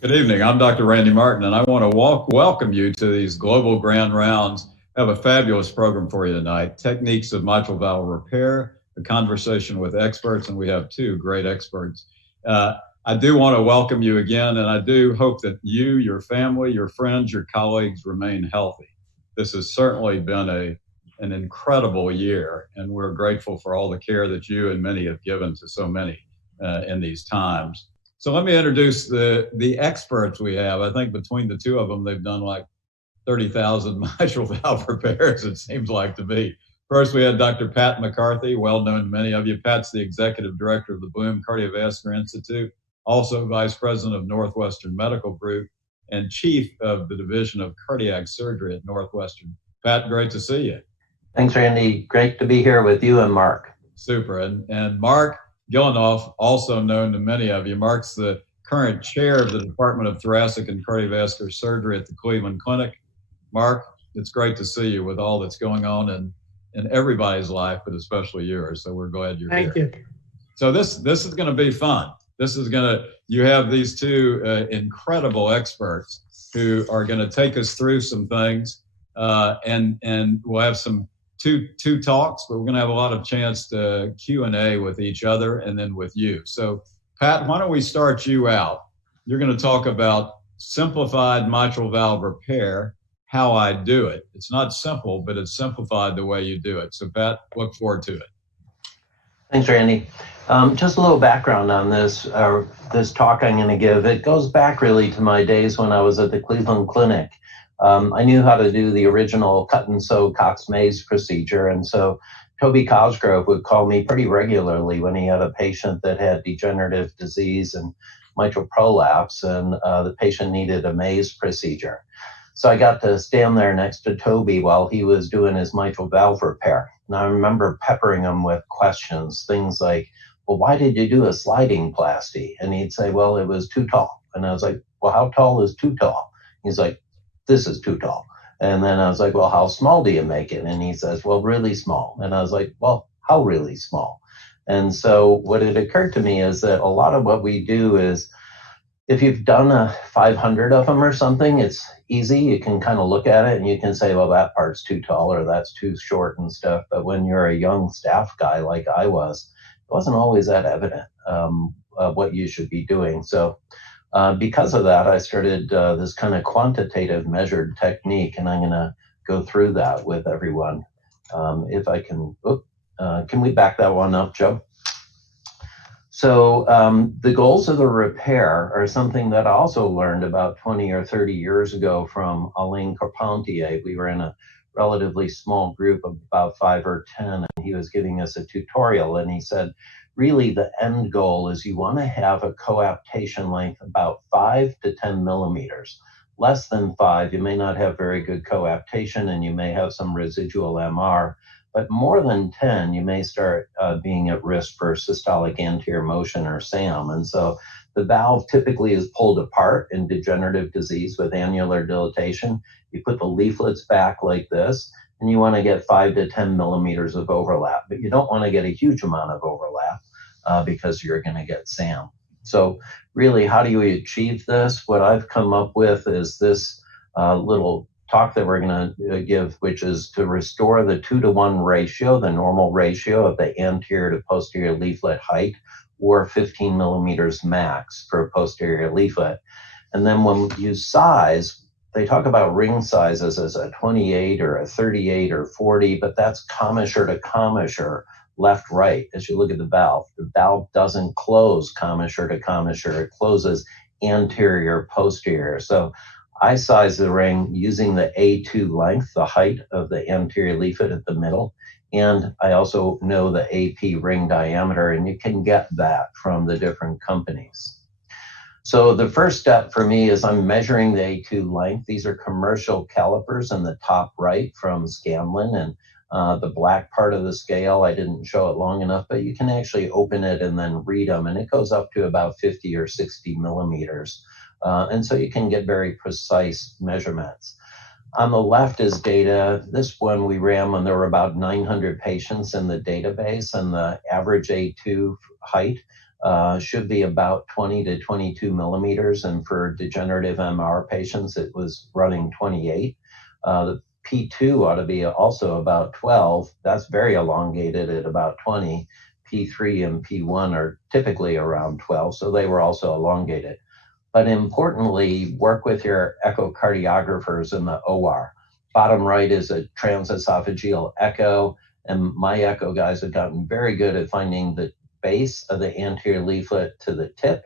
Good evening. I'm Dr. Randy Martin, and I want to welcome you to these global grand rounds. I have a fabulous program for you tonight, Techniques of Mitral Valve Repair, a conversation with experts, and we have two great experts. I do want to welcome you again, and I do hope that you, your family, your friends, your colleagues remain healthy. This has certainly been an incredible year, and we're grateful for all the care that you and many have given to so many in these times. So let me introduce the experts we have. I think between the two of them, they've done like 30,000 mitral valve repairs, it seems like to me. First, we had Dr. Pat McCarthy, well known to many of you. Pat's the executive director of the Bloom Cardiovascular Institute, also vice president of Northwestern Medical Group, and chief of the Division of Cardiac Surgery at Northwestern. Pat, great to see you. Thanks, Randy. Great to be here with you and Mark. Super. And Mark Gillinov, also known to many of you. Mark's the current chair of the Department of Thoracic and Cardiovascular Surgery at the Cleveland Clinic. Mark, it's great to see you with all that's going on in everybody's life, but especially yours. So we're glad you're here. Thank you. So this is going to be fun. You have these two incredible experts who are going to take us through some things, and we'll have some two talks, but we're going to have a lot of chance to Q&A with each other and then with you. So Pat, why don't we start you out? You're going to talk about simplified mitral valve repair, how I do it. It's not simple, but it's simplified the way you do it. So Pat, look forward to it. Thanks, Randy. Just a little background on this talk I'm going to give. It goes back really to my days when I was at the Cleveland Clinic. I knew how to do the original cut and sew Cox-Maze procedure, and so Toby Cosgrove would call me pretty regularly when he had a patient that had degenerative disease and mitral prolapse, and the patient needed a Maze procedure. So I got to stand there next to Toby while he was doing his mitral valve repair. And I remember peppering him with questions, things like, well, why did you do a sliding plasty? And he'd say, well, it was too tall. And I was like, well, how tall is too tall? He's like, this is too tall. And then I was like, well, how small do you make it? And he says, well, really small. And I was like, well, how really small? And so what had occurred to me is that a lot of what we do is, if you've done 500 of them or something, it's easy. You can kind of look at it and you can say, well, that part's too tall or that's too short and stuff. But when you're a young staff guy like I was, it wasn't always that evident what you should be doing. So because of that, I started this kind of quantitative measured technique, and I'm going to go through that with everyone. If I can we back that one up, Joe? So the goals of the repair are something that I also learned about 20 or 30 years ago from Alain Carpentier. We were in a relatively small group of about 5 or 10, and he was giving us a tutorial, and he said, really the end goal is you want to have a coaptation length about 5 to 10 millimeters. Less than 5, you may not have very good coaptation and you may have some residual MR, but more than 10, you may start being at risk for systolic anterior motion or SAM. And so the valve typically is pulled apart in degenerative disease with annular dilatation. You put the leaflets back like this, and you want to get 5 to 10 millimeters of overlap, but you don't want to get a huge amount of overlap because you're going to get SAM. So really, how do you achieve this? What I've come up with is this little talk that we're going to give, which is to restore the 2-to-1 ratio, the normal ratio of the anterior to posterior leaflet height, or 15 millimeters max for posterior leaflet. And then when you size, they talk about ring sizes as a 28 or a 38 or 40, but that's commissure to commissure, left, right. As you look at the valve doesn't close commissure to commissure. It closes anterior, posterior. So I size the ring using the A2 length, the height of the anterior leaflet at the middle. And I also know the AP ring diameter, and you can get that from the different companies. So the first step for me is I'm measuring the A2 length. These are commercial calipers in the top right from Scanlon, and the black part of the scale, I didn't show it long enough, but you can actually open it and then read them, and it goes up to about 50 or 60 millimeters. And so you can get very precise measurements. On the left is data. This one we ran when there were about 900 patients in the database, and the average A2 height should be about 20 to 22 millimeters, and for degenerative MR patients, it was running 28. The P2 ought to be also about 12. That's very elongated at about 20. P3 and P1 are typically around 12, so they were also elongated. But importantly, work with your echocardiographers in the OR. Bottom right is a transesophageal echo, and my echo guys have gotten very good at finding the base of the anterior leaflet to the tip,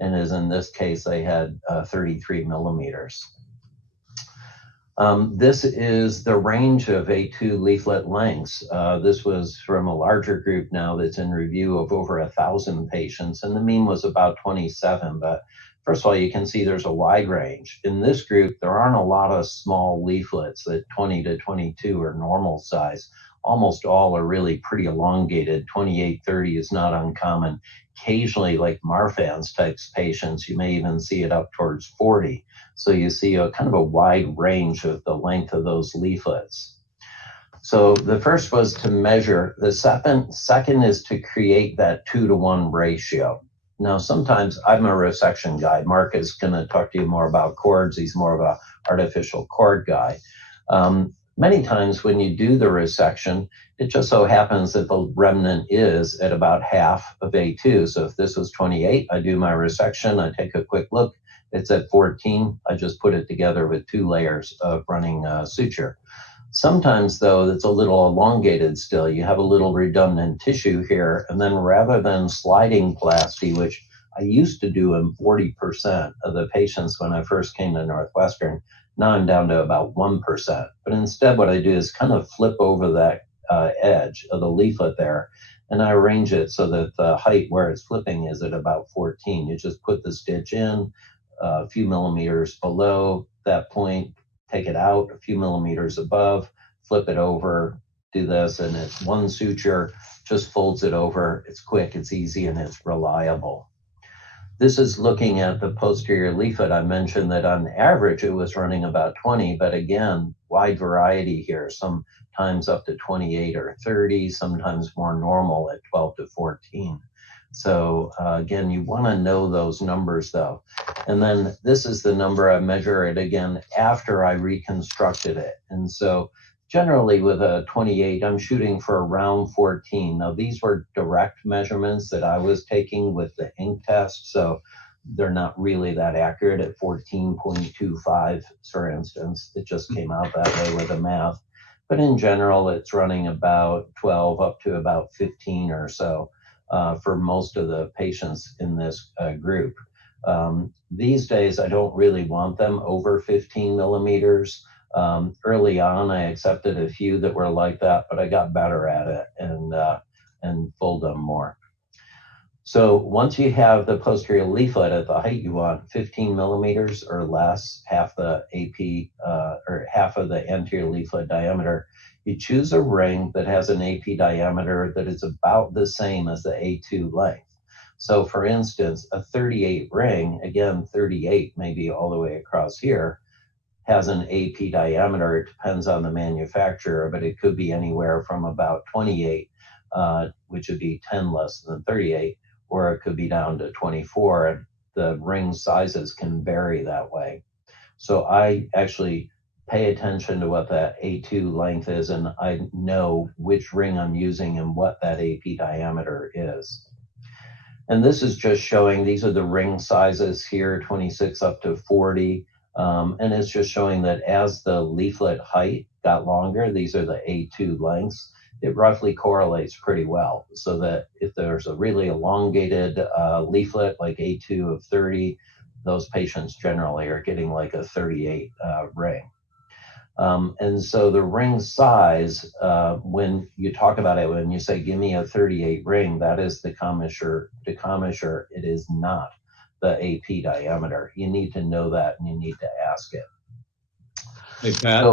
and as in this case, they had 33 millimeters. This is the range of A2 leaflet lengths. This was from a larger group now that's in review of over 1,000 patients, and the mean was about 27. But first of all, you can see there's a wide range. In this group, there aren't a lot of small leaflets that 20 to 22 are normal size. Almost all are really pretty elongated. 28, 30 is not uncommon. Occasionally, like Marfan's types patients, you may even see it up towards 40. So you see a kind of a wide range of the length of those leaflets. So the first was to measure. The second is to create that 2-to-1 ratio. Now, sometimes I'm a resection guy. Mark is going to talk to you more about cords. He's more of an artificial cord guy. Many times when you do the resection, it just so happens that the remnant is at about half of A2. So if this was 28, I do my resection, I take a quick look, it's at 14. I just put it together with 2 layers of running suture. Sometimes, though, it's a little elongated still. You have a little redundant tissue here, and then rather than sliding plasty, which I used to do in 40% of the patients when I first came to Northwestern, now I'm down to about 1%. But instead, what I do is kind of flip over that edge of the leaflet there, and I arrange it so that the height where it's flipping is at about 14. You just put the stitch in a few millimeters below that point, take it out a few millimeters above, flip it over, do this, and it's one suture, just folds it over. It's quick, it's easy, and it's reliable. This is looking at the posterior leaflet. I mentioned that on average it was running about 20, but again, wide variety here. Sometimes up to 28 or 30, sometimes more normal at 12 to 14. So again, you want to know those numbers though. And then this is the number I measure it again after I reconstructed it. And so generally with a 28, I'm shooting for around 14. Now these were direct measurements that I was taking with the ink test, so they're not really that accurate at 14.25, for instance. It just came out that way with the math. But in general, it's running about 12 up to about 15 or so for most of the patients in this group. These days, I don't really want them over 15 millimeters. Early on, I accepted a few that were like that, but I got better at it and fold them more. So once you have the posterior leaflet at the height you want, 15 millimeters or less, half the AP or half of the anterior leaflet diameter, you choose a ring that has an AP diameter that is about the same as the A2 length. So for instance, a 38 ring, again, 38 maybe all the way across here, has an AP diameter. It depends on the manufacturer, but it could be anywhere from about 28, which would be 10 less than 38, or it could be down to 24. And the ring sizes can vary that way. So I actually pay attention to what that A2 length is, and I know which ring I'm using and what that AP diameter is. And this is just showing, these are the ring sizes here, 26 up to 40. And it's just showing that as the leaflet height got longer, these are the A2 lengths, it roughly correlates pretty well. So that if there's a really elongated leaflet like A2 of 30, those patients generally are getting like a 38 ring. And so the ring size, when you talk about it, when you say, give me a 38 ring, that is the commissure. It is not the AP diameter. You need to know that, and you need to ask it. Hey, Pat,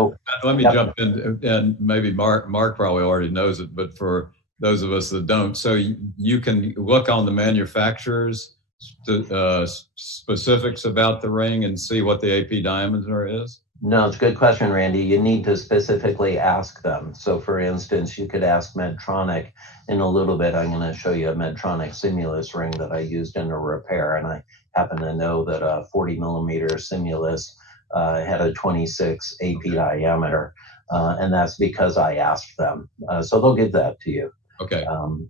let me jump in, and maybe Mark probably already knows it, but for those of us that don't, so you can look on the manufacturer's specifics about the ring and see what the AP diameter is? No, it's a good question, Randy. You need to specifically ask them. So for instance, you could ask Medtronic. In a little bit, I'm going to show you a Medtronic Simulus ring that I used in a repair. And I happen to know that a 40 millimeter Simulus had a 26 AP diameter. And that's because I asked them. So they'll give that to you. Okay.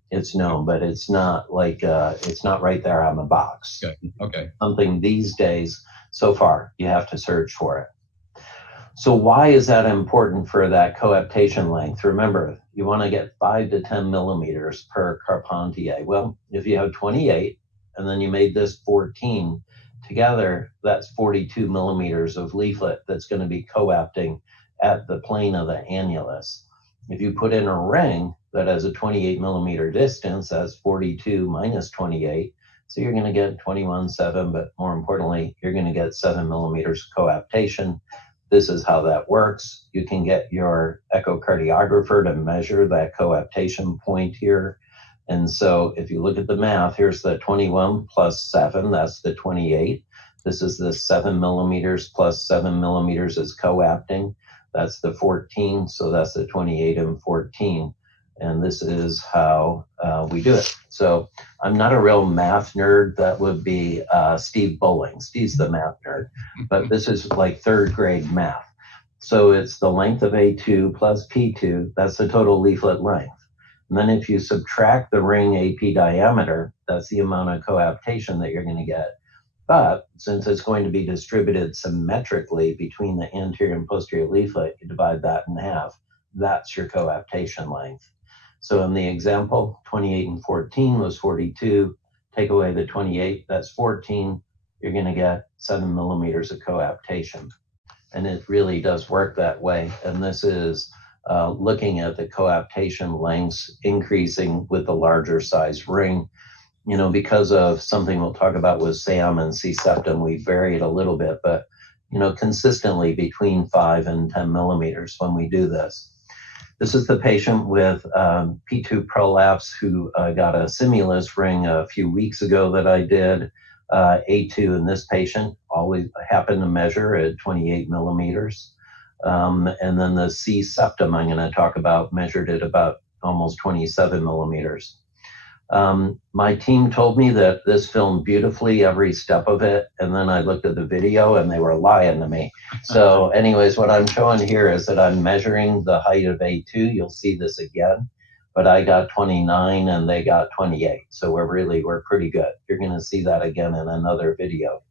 It's known, but it's not like, it's not right there on the box. Okay. Something these days, so far, you have to search for it. So why is that important for that coaptation length? Remember, you want to get 5 to 10 millimeters per Carpentier. Well, if you have 28 and then you made this 14, together that's 42 millimeters of leaflet that's going to be coapting at the plane of the annulus. If you put in a ring that has a 28 millimeter distance, that's 42 minus 28. So you're going to get 21.7, but more importantly, you're going to get 7 millimeters of coaptation. This is how that works. You can get your echocardiographer to measure that coaptation point here. And so if you look at the math, here's the 21 plus 7, that's the 28. This is the 7 millimeters plus 7 millimeters is coapting. That's the 14, so that's the 28 and 14. And this is how we do it. So I'm not a real math nerd. That would be Steve Bowling. Steve's the math nerd. But this is like third grade math. So it's the length of A2 plus P2. That's the total leaflet length. And then if you subtract the ring AP diameter, that's the amount of coaptation that you're going to get. But since it's going to be distributed symmetrically between the anterior and posterior leaflet, you divide that in half. That's your coaptation length. So in the example, 28 and 14 was 42. Take away the 28, that's 14. You're going to get 7 millimeters of coaptation. And it really does work that way. And this is looking at the coaptation lengths increasing with the larger size ring. You know, because of something we'll talk about with SAM and C-septum, we vary it a little bit, but, you know, consistently between 5 and 10 millimeters when we do this. This is the patient with P2 prolapse who got a Simulus ring a few weeks ago that I did. A2 in this patient always happened to measure at 28 millimeters. And then the C-septum I'm going to talk about measured at about almost 27 millimeters. My team told me that this filmed beautifully every step of it, and then I looked at the video and they were lying to me. So anyways, what I'm showing here is that I'm measuring the height of A2. You'll see this again, but I got 29 and they got 28. So we're pretty good. You're going to see that again in another video.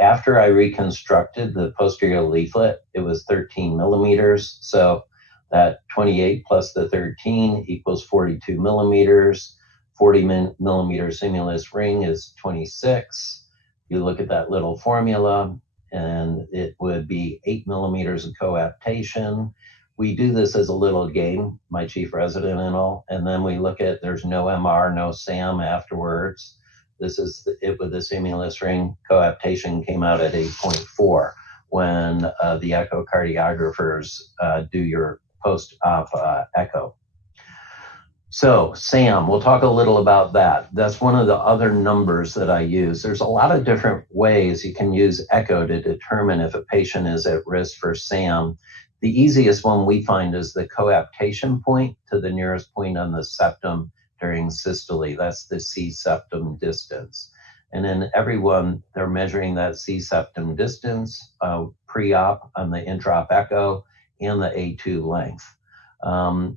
After I reconstructed the posterior leaflet, it was 13 millimeters. So that 28 plus the 13 equals 42 millimeters. 40 millimeter Simulus ring is 26. You look at that little formula and it would be 8 millimeters of coaptation. We do this as a little game, my chief resident and all, and then we look at, there's no MR, no SAM afterwards. This is it with the Simulus ring. Coaptation came out at 8.4 when the echocardiographers do your post-op echo. So SAM, we'll talk a little about that. That's one of the other numbers that I use. There's a lot of different ways you can use echo to determine if a patient is at risk for SAM. The easiest one we find is the coaptation point to the nearest point on the septum during systole. That's the C-septum distance. And in everyone, they're measuring that C-septum distance pre-op on the intra-op echo and the A2 length.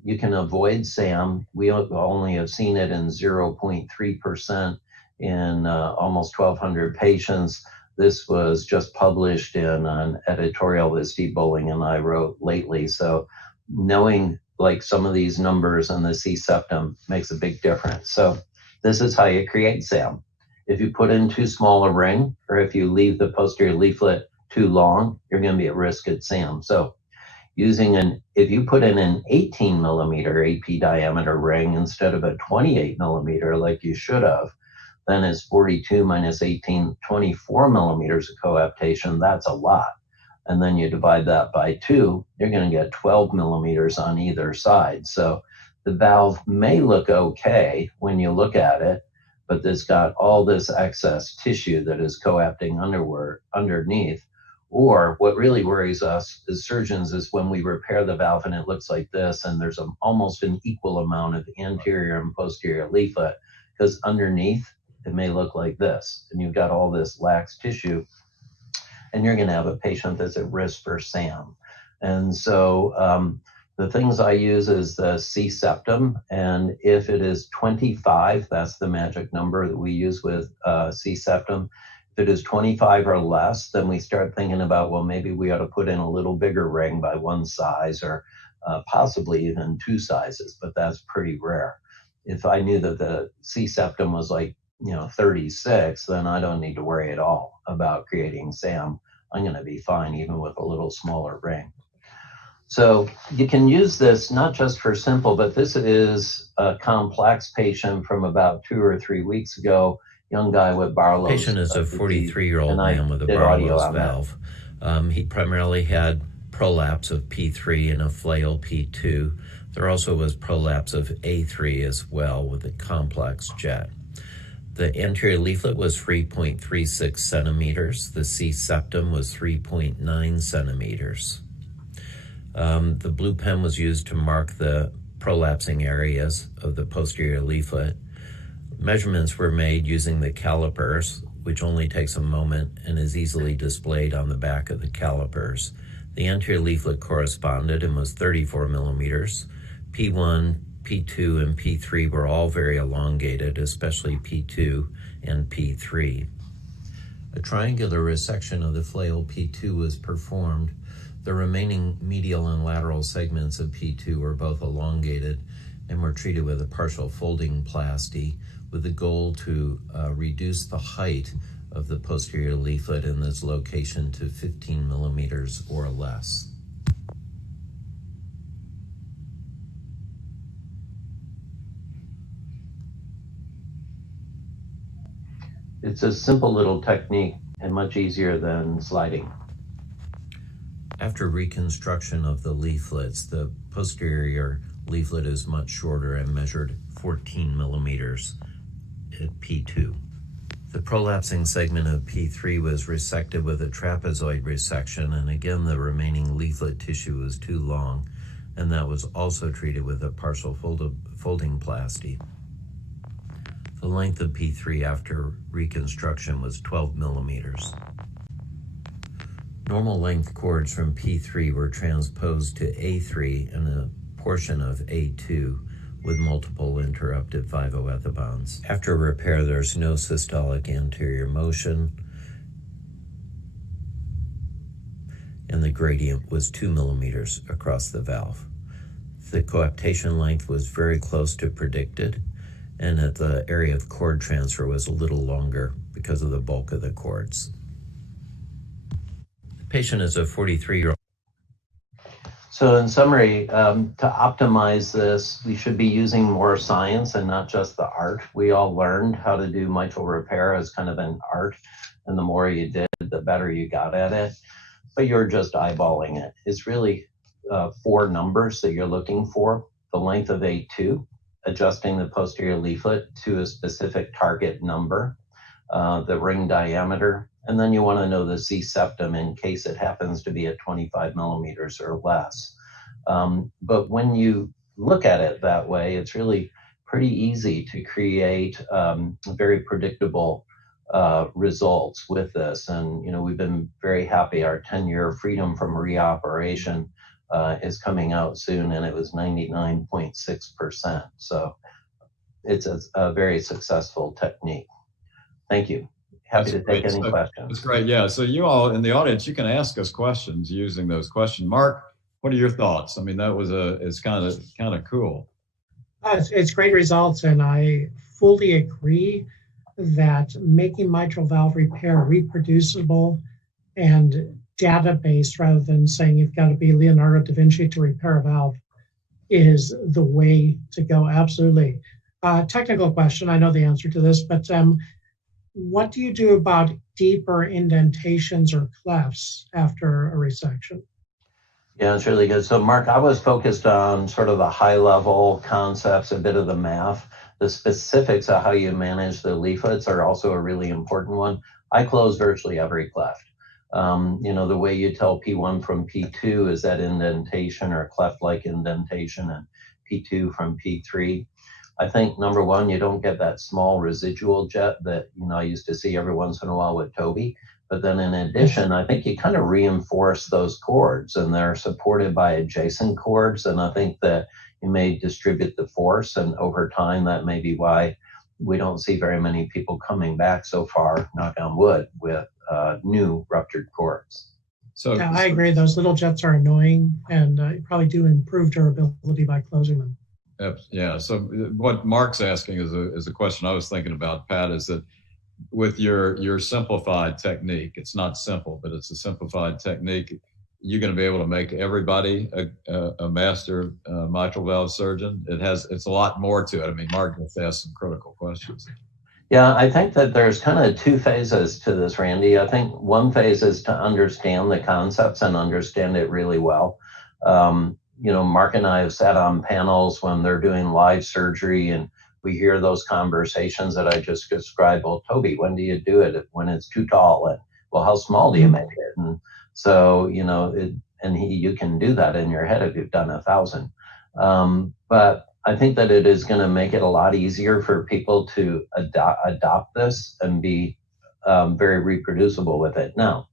You can avoid SAM. We only have seen it in 0.3% in almost 1,200 patients. This was just published in an editorial that Steve Bowling and I wrote lately. So knowing like some of these numbers on the C-septum makes a big difference. So this is how you create SAM. If you put in too small a ring, or if you leave the posterior leaflet too long, you're going to be at risk at SAM. So if you put in an 18 millimeter AP diameter ring instead of a 28 millimeter like you should have, then it's 42 minus 18, 24 millimeters of coaptation. That's a lot. And then you divide that by 2, you're going to get 12 millimeters on either side. So the valve may look okay when you look at it, but it's got all this excess tissue that is coapting underneath, Or what really worries us as surgeons is when we repair the valve and it looks like this, and there's almost an equal amount of anterior and posterior leaflet, because underneath it may look like this, and you've got all this lax tissue, and you're going to have a patient that's at risk for SAM. And so the things I use is the C septum, and if it is 25, that's the magic number that we use with C septum. If it is 25 or less, then we start thinking about, well, maybe we ought to put in a little bigger ring by one size, or possibly even two sizes, but that's pretty rare. If I knew that the C septum was like 36, then I don't need to worry at all about creating SAM. I'm going to be fine even with a little smaller ring. So you can use this not just for simple, but this is a complex patient from about 2 or 3 weeks ago, young guy with Barlow's. The patient is a 43-year-old man with a Barlow's valve. He primarily had prolapse of P3 and a flail P2. There also was prolapse of A3 as well with a complex jet. The anterior leaflet was 3.36 centimeters. The C septum was 3.9 centimeters. The blue pen was used to mark the prolapsing areas of the posterior leaflet. Measurements were made using the calipers, which only takes a moment and is easily displayed on the back of the calipers. The anterior leaflet corresponded and was 34 millimeters. P1, P2, and P3 were all very elongated, especially P2 and P3. A triangular resection of the flail P2 was performed. The remaining medial and lateral segments of P2 were both elongated and were treated with a partial folding plasty with the goal to reduce the height of the posterior leaflet in this location to 15 millimeters or less. It's a simple little technique and much easier than sliding. After reconstruction of the leaflets, the posterior leaflet is much shorter and measured 14 millimeters at P2. The prolapsing segment of P3 was resected with a trapezoid resection, and again the remaining leaflet tissue was too long, and that was also treated with a partial folding plasty. The length of P3 after reconstruction was 12 millimeters. Normal length cords from P3 were transposed to A3 and a portion of A2 with multiple interrupted 5-O-ethibonds. After repair, there's no systolic anterior motion, and the gradient was 2 millimeters across the valve. The coaptation length was very close to predicted, and that the area of cord transfer was a little longer because of the bulk of the cords. The patient is a 43-year-old. So in summary, to optimize this, we should be using more science and not just the art. We all learned how to do mitral repair as kind of an art, and the more you did, the better you got at it. But you're just eyeballing it. It's really 4 numbers that you're looking for: the length of A2, adjusting the posterior leaflet to a specific target number, the ring diameter, and then you want to know the C septum in case it happens to be at 25 millimeters or less. But when you look at it that way, it's really pretty easy to create very predictable results with this. And we've been very happy. Our 10-year freedom from reoperation is coming out soon, and it was 99.6%. So it's a very successful technique. Thank you. Happy to take any questions. That's great. Yeah. So you all in the audience, you can ask us questions using those questions. Mark, what are your thoughts? I mean, that was it's kind of cool. It's great results, and I fully agree that making mitral valve repair reproducible and data-based rather than saying you've got to be Leonardo da Vinci to repair a valve is the way to go. Absolutely. Technical question, I know the answer to this, but what do you do about deeper indentations or clefts after a resection? Yeah, it's really good. So Mark, I was focused on sort of the high level concepts, a bit of the math. The specifics of how you manage the leaflets are also a really important one. I close virtually every cleft. The way you tell P1 from P2 is that indentation or cleft-like indentation, and P2 from P3. I think number one, you don't get that small residual jet that, I used to see every once in a while with Toby. But then in addition, I think you kind of reinforce those chords, and they're supported by adjacent chords. And I think that you may distribute the force, and over time, that may be why we don't see very many people coming back so far, knock on wood, with new ruptured chords. Yeah, I agree. Those little jets are annoying, and you probably do improve durability by closing them. Yeah. So what Mark's asking is a question I was thinking about, Pat, is that with your simplified technique, it's not simple, but it's a simplified technique, you're going to be able to make everybody a master mitral valve surgeon. It's a lot more to it. I mean, Mark just asked some critical questions. Yeah, I think that there's kind of two phases to this, Randy. I think one phase is to understand the concepts and understand it really well. Mark and I have sat on panels when they're doing live surgery, and we hear those conversations that I just described. Well, Toby, when do you do it? When it's too tall? And well, how small do you make it? And so, you can do that in your head if you've done 1,000. But I think that it is going to make it a lot easier for people to adopt this and be very reproducible with it. Now,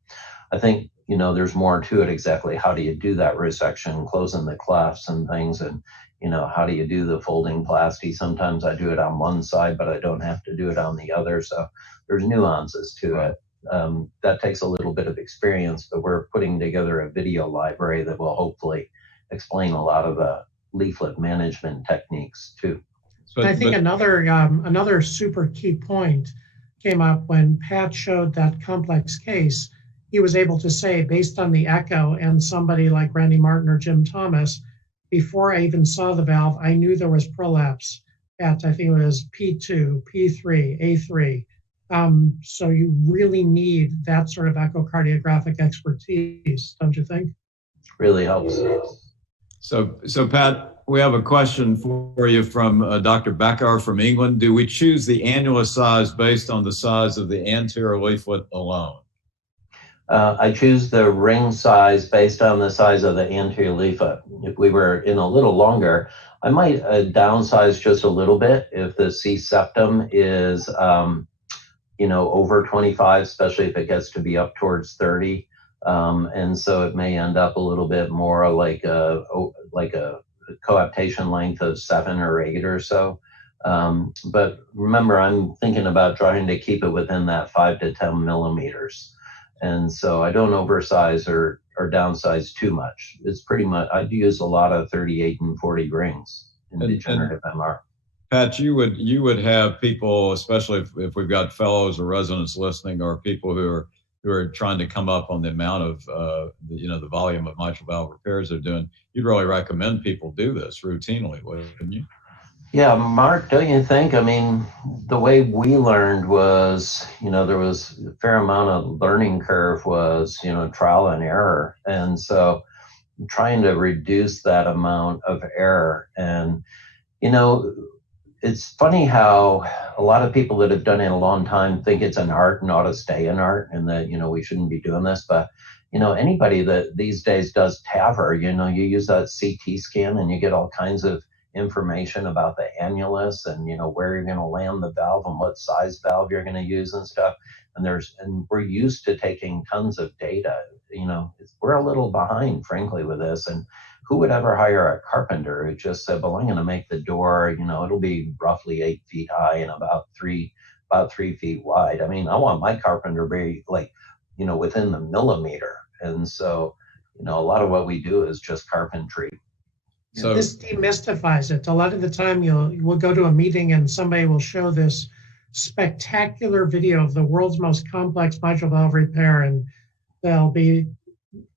I think, there's more to it. Exactly how do you do that resection, closing the clefts and things, and how do you do the folding plasty? Sometimes I do it on one side, but I don't have to do it on the other. So there's nuances to it. That takes a little bit of experience, but we're putting together a video library that will hopefully explain a lot of the leaflet management techniques too. I think another super key point came up when Pat showed that complex case. He was able to say, based on the echo and somebody like Randy Martin or Jim Thomas, before I even saw the valve, I knew there was prolapse at, I think it was P2, P3, A3. So you really need that sort of echocardiographic expertise, don't you think? Really helps. So Pat, we have a question for you from Dr. Bacar from England. Do we choose the annulus size based on the size of the anterior leaflet alone? I choose the ring size based on the size of the anterior leaflet. If we were in a little longer, I might downsize just a little bit if the C septum is, over 25, especially if it gets to be up towards 30. And so it may end up a little bit more like a coaptation length of 7 or 8 or so. But remember, I'm thinking about trying to keep it within that 5 to 10 millimeters. And so I don't oversize or downsize too much. It's pretty much, I use a lot of 38 and 40 rings in degenerative MR. Pat, you would have people, especially if we've got fellows or residents listening, or people who are trying to come up on the amount of the volume of mitral valve repairs they're doing. You'd really recommend people do this routinely, wouldn't you? Yeah, Mark, don't you think? I mean, the way we learned was, there was a fair amount of learning curve was, trial and error. And so trying to reduce that amount of error. And, it's funny how a lot of people that have done it a long time think it's an art and ought to stay an art, and that, we shouldn't be doing this. But, anybody that these days does TAVR, you use that CT scan and you get all kinds of information about the annulus and, where you're going to land the valve and what size valve you're going to use and stuff. And we're used to taking tons of data. We're a little behind, frankly, with this. And who would ever hire a carpenter who just said, well, I'm going to make the door, it'll be roughly 8 feet high and about 3 feet wide. I mean, I want my carpenter to be within the millimeter. And so, a lot of what we do is just carpentry. So this demystifies it. A lot of the time we'll go to a meeting and somebody will show this spectacular video of the world's most complex mitral valve repair, and they'll be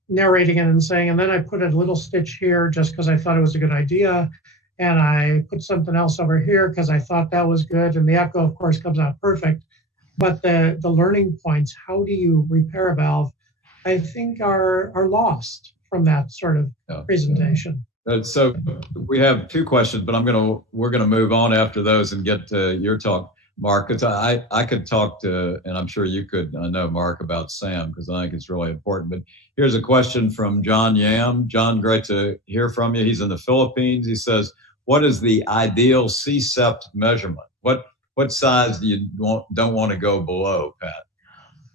narrating it and saying, and then I put a little stitch here just because I thought it was a good idea, and I put something else over here because I thought that was good, and the echo, of course, comes out perfect. But the learning points, how do you repair a valve, I think are lost from that sort of presentation. So we have 2 questions, but we're going to move on after those and get to your talk. Mark, 'cause I could talk to, and I'm sure you could know, Mark, about SAM, because I think it's really important. But here's a question from John Yam. John, great to hear from you. He's in the Philippines. He says, what is the ideal C-sept measurement? What size do you don't want to go below, Pat?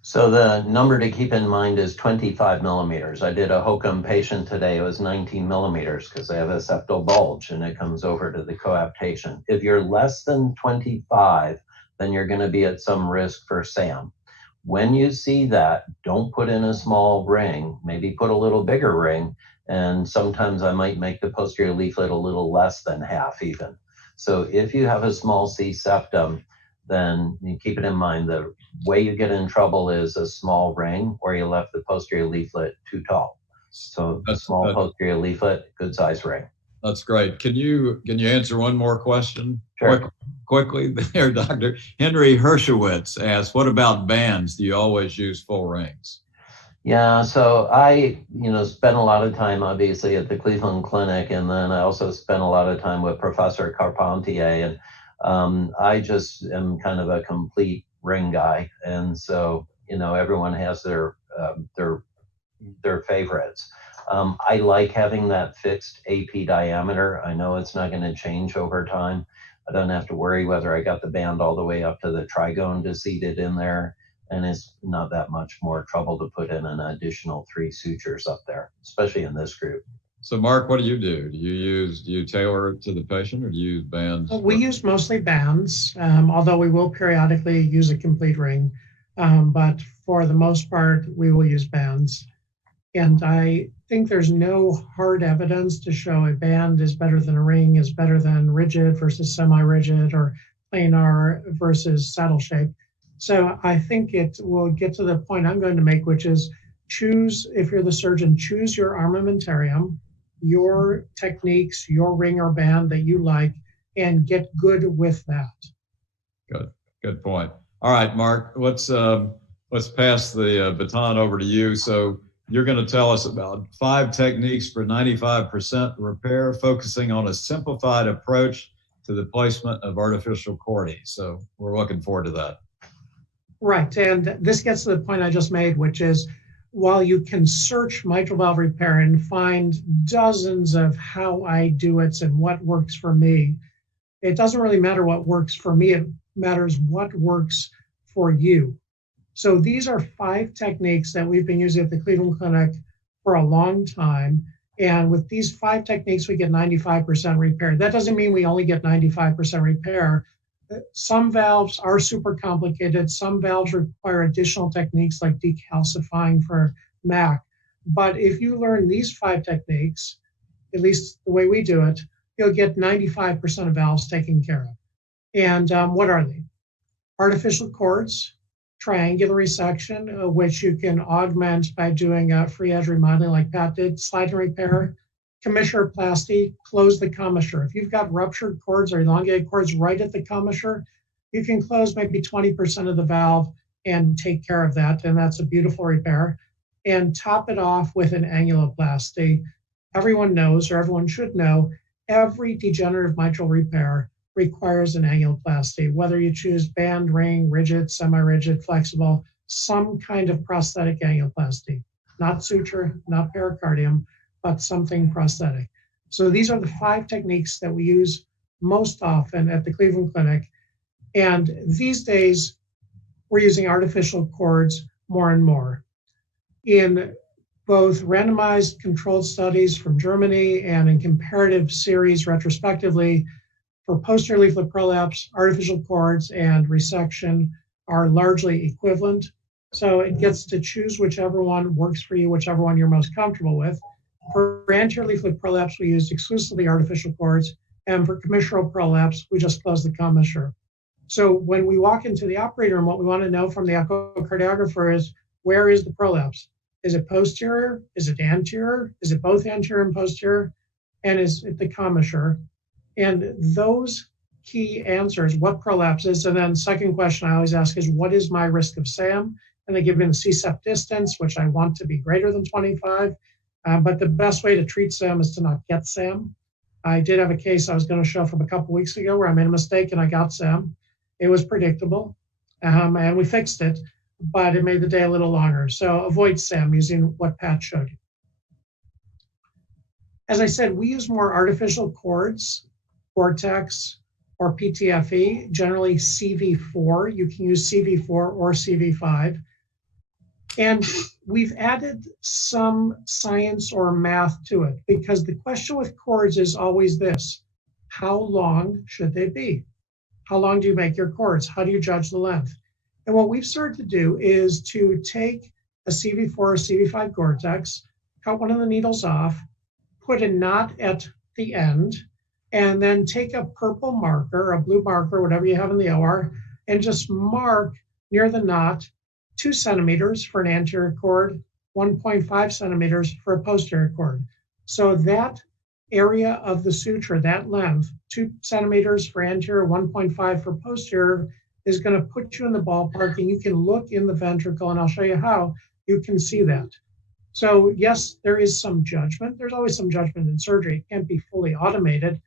So the number to keep in mind is 25 millimeters. I did a HOCM patient today. It was 19 millimeters because they have a septal bulge and it comes over to the coaptation. If you're less than 25, then you're going to be at some risk for SAM. When you see that, don't put in a small ring, maybe put a little bigger ring, and sometimes I might make the posterior leaflet a little less than half even. So if you have a small C septum, then you keep it in mind, the way you get in trouble is a small ring or you left the posterior leaflet too tall. So a small posterior leaflet, good size ring. That's great. Can you answer one more question? Sure. Quickly there, Dr. Henry Hershowitz asks, what about bands? Do you always use full rings? Yeah, so I, spent a lot of time obviously at the Cleveland Clinic, and then I also spent a lot of time with Professor Carpentier, and I just am kind of a complete ring guy. And so, everyone has their favorites. I like having that fixed AP diameter. I know it's not going to change over time. I don't have to worry whether I got the band all the way up to the trigone to seat it in there. And it's not that much more trouble to put in an additional 3 sutures up there, especially in this group. So Mark, what do you do? Do you tailor it to the patient, or do you use bands? We use mostly bands, although we will periodically use a complete ring. But for the most part, we will use bands. And I think there's no hard evidence to show a band is better than a ring, is better than rigid versus semi-rigid, or planar versus saddle shape. So I think it will get to the point I'm going to make, which is choose, if you're the surgeon, choose your armamentarium, your techniques, your ring or band that you like, and get good with that. Good point. All right, Mark, let's pass the baton over to you. So you're going to tell us about 5 techniques for 95% repair, focusing on a simplified approach to the placement of artificial chordae. So we're looking forward to that. Right, and this gets to the point I just made, which is while you can search mitral valve repair and find dozens of how I do it and what works for me, it doesn't really matter what works for me, it matters what works for you. So these are 5 techniques that we've been using at the Cleveland Clinic for a long time. And with these 5 techniques, we get 95% repair. That doesn't mean we only get 95% repair. Some valves are super complicated. Some valves require additional techniques like decalcifying for MAC. But if you learn these 5 techniques, at least the way we do it, you'll get 95% of valves taken care of. And what are they? Artificial chords, triangular resection, which you can augment by doing free edge remodeling like Pat did, slide and repair, commissuroplasty, close the commissure. If you've got ruptured cords or elongated cords right at the commissure, you can close maybe 20% of the valve and take care of that, and that's a beautiful repair. And top it off with an annuloplasty. Everyone knows, or everyone should know, every degenerative mitral repair requires an annuloplasty, whether you choose band, ring, rigid, semi-rigid, flexible, some kind of prosthetic annuloplasty, not suture, not pericardium, but something prosthetic. So these are the 5 techniques that we use most often at the Cleveland Clinic. And these days, we're using artificial cords more and more. In both randomized controlled studies from Germany and in comparative series retrospectively, for posterior leaflet prolapse, artificial cords and resection are largely equivalent. So it gets to choose whichever one works for you, whichever one you're most comfortable with. For anterior leaflet prolapse, we used exclusively artificial cords. And for commissural prolapse, we just closed the commissure. So when we walk into the operating room, what we want to know from the echocardiographer is, where is the prolapse? Is it posterior? Is it anterior? Is it both anterior and posterior? And is it the commissure? And those key answers, what prolapse is, and then second question I always ask is, what is my risk of SAM? And they give me the C-sept distance, which I want to be greater than 25. But the best way to treat SAM is to not get SAM. I did have a case I was going to show from a couple weeks ago where I made a mistake and I got SAM. It was predictable, and we fixed it, but it made the day a little longer. So avoid SEM using what Pat showed you. As I said, we use more artificial cords, Cortex or PTFE, generally CV4. You can use CV4 or CV5. And we've added some science or math to it, because the question with cords is always this: how long should they be? How long do you make your cords? How do you judge the length? And what we've started to do is to take a CV4 or CV5 Gore-Tex, cut one of the needles off, put a knot at the end, and then take a purple marker, a blue marker, whatever you have in the OR, and just mark near the knot 2 centimeters for an anterior cord, 1.5 centimeters for a posterior cord. So that area of the suture, that length, 2 centimeters for anterior, 1.5 for posterior, is going to put you in the ballpark, and you can look in the ventricle, and I'll show you how you can see that. So yes, there is some judgment. There's always some judgment in surgery. It can't be fully automated.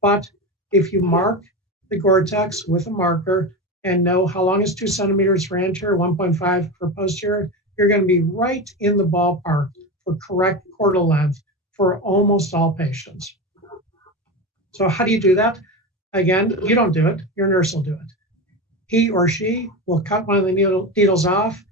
But if you mark the Gore-Tex with a marker and know how long is 2 centimeters for anterior, 1.5 for posterior, you're going to be right in the ballpark for correct chordal length for almost all patients. So how do you do that? Again, you don't do it. Your nurse will do it. He or she will cut one of the needles off,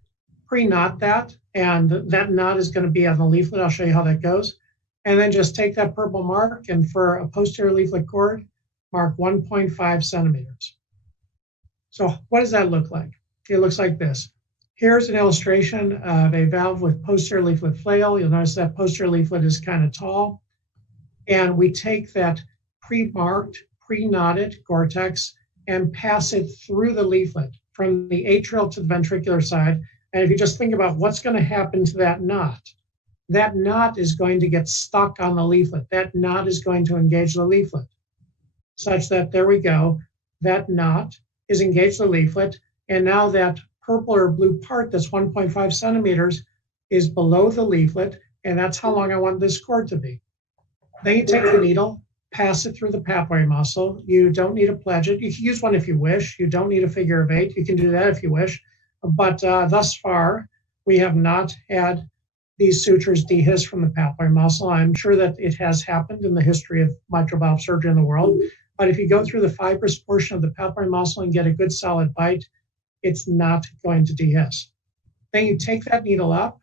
pre-knot that, and that knot is going to be on the leaflet. I'll show you how that goes. And then just take that purple mark, and for a posterior leaflet cord, mark 1.5 centimeters. So what does that look like? It looks like this. Here's an illustration of a valve with posterior leaflet flail. You'll notice that posterior leaflet is kind of tall. And we take that pre-marked, pre-knotted Gore-Tex and pass it through the leaflet from the atrial to the ventricular side. And if you just think about what's going to happen to that knot is going to get stuck on the leaflet. That knot is going to engage the leaflet, such that, there we go, that knot is engaged the leaflet, and now that purple or blue part that's 1.5 centimeters is below the leaflet, and that's how long I want this cord to be. Then you take the needle, pass it through the papillary muscle. You don't need a pledget. You can use one if you wish. You don't need a figure of 8. You can do that if you wish. But thus far, we have not had these sutures dehisced from the papillary muscle. I'm sure that it has happened in the history of mitral valve surgery in the world. But if you go through the fibrous portion of the papillary muscle and get a good solid bite, it's not going to dehisce. Then you take that needle up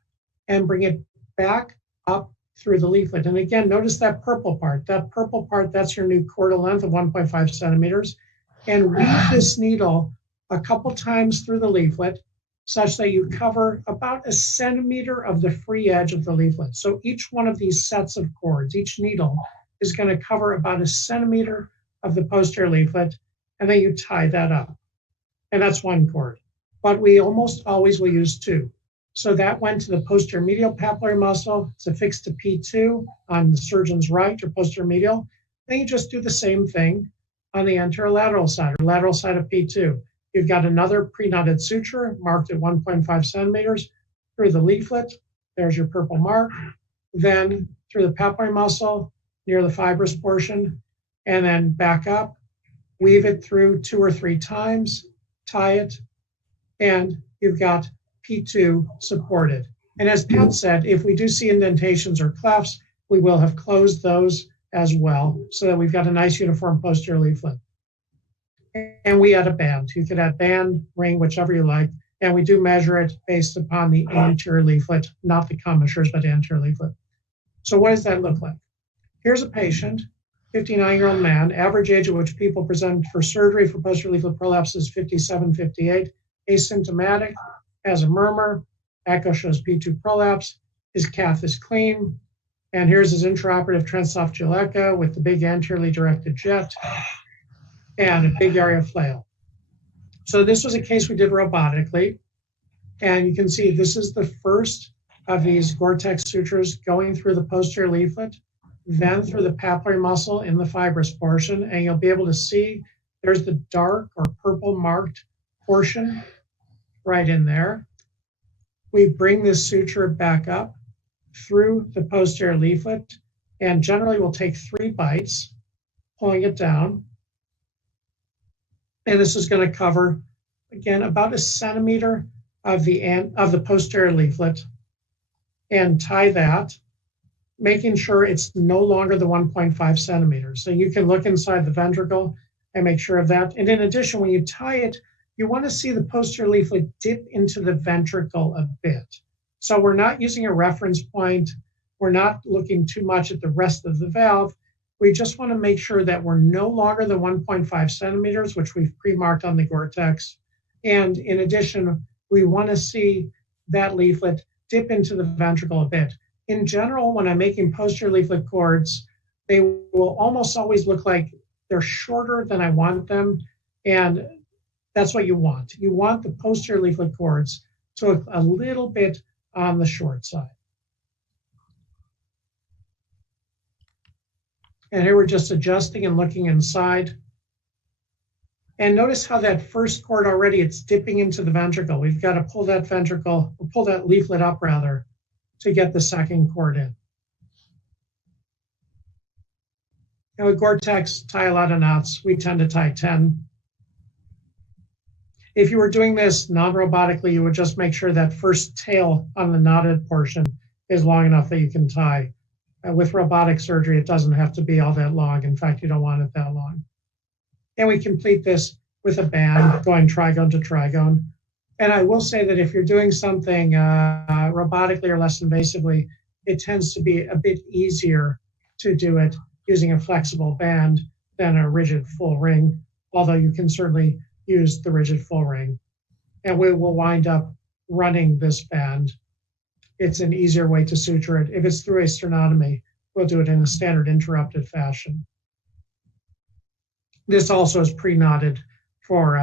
and bring it back up through the leaflet. And again, notice that purple part. That purple part, that's your new chordal length of 1.5 centimeters. And weave this needle a couple times through the leaflet, such that you cover about 1 centimeter of the free edge of the leaflet. So each one of these sets of cords, each needle, is going to cover about 1 centimeter of the posterior leaflet, and then you tie that up. And that's one cord. But we almost always will use 2. So that went to the posterior medial papillary muscle. It's affixed to P2 on the surgeon's right, or posterior medial. Then you just do the same thing on the anterolateral side, or lateral side of P2. You've got another pre-knotted suture marked at 1.5 centimeters through the leaflet. There's your purple mark. Then through the papillary muscle near the fibrous portion, and then back up, weave it through 2 or 3 times, tie it, and you've got P2 supported. And as Pat said, if we do see indentations or clefts, we will have closed those as well, so that we've got a nice uniform posterior leaflet. And we add a band. You could add band, ring, whichever you like. And we do measure it based upon the anterior leaflet, not the commissures, but anterior leaflet. So what does that look like? Here's a patient, 59-year-old man, average age at which people present for surgery for posterior leaflet prolapse is 57, 58, asymptomatic, has a murmur, echo shows P2 prolapse, his cath is clean, and here's his intraoperative transesophageal echo with the big anteriorly directed jet and a big area flail. So this was a case we did robotically, and you can see this is the first of these Gore-Tex sutures going through the posterior leaflet, then through the papillary muscle in the fibrous portion, and you'll be able to see there's the dark or purple marked portion right in there. We bring this suture back up through the posterior leaflet, and generally we'll take 3 bites, pulling it down. And this is going to cover, again, about a centimeter of the posterior leaflet, and tie that, making sure it's no longer the 1.5 centimeters. So you can look inside the ventricle and make sure of that. And in addition, when you tie it, you want to see the posterior leaflet dip into the ventricle a bit. So we're not using a reference point. We're not looking too much at the rest of the valve. We just want to make sure that we're no longer than 1.5 centimeters, which we've pre-marked on the Gore-Tex. And in addition, we want to see that leaflet dip into the ventricle a bit. In general, when I'm making posterior leaflet cords, they will almost always look like they're shorter than I want them. And that's what you want. You want the posterior leaflet cords to look a little bit on the short side. And here we're just adjusting and looking inside. And notice how that first cord already, it's dipping into the ventricle. We've got to pull that ventricle, or pull that leaflet up rather, to get the second cord in. And with Gore-Tex, tie a lot of knots. We tend to tie 10. If you were doing this non-robotically, you would just make sure that first tail on the knotted portion is long enough that you can tie. With robotic surgery, it doesn't have to be all that long. In fact, you don't want it that long. And we complete this with a band going trigone to trigone. And I will say that if you're doing something robotically or less invasively, it tends to be a bit easier to do it using a flexible band than a rigid full ring, although you can certainly use the rigid full ring. And we will wind up running this band. It's an easier way to suture it. If it's through a sternotomy, we'll do it in a standard interrupted fashion. This also is pre-knotted for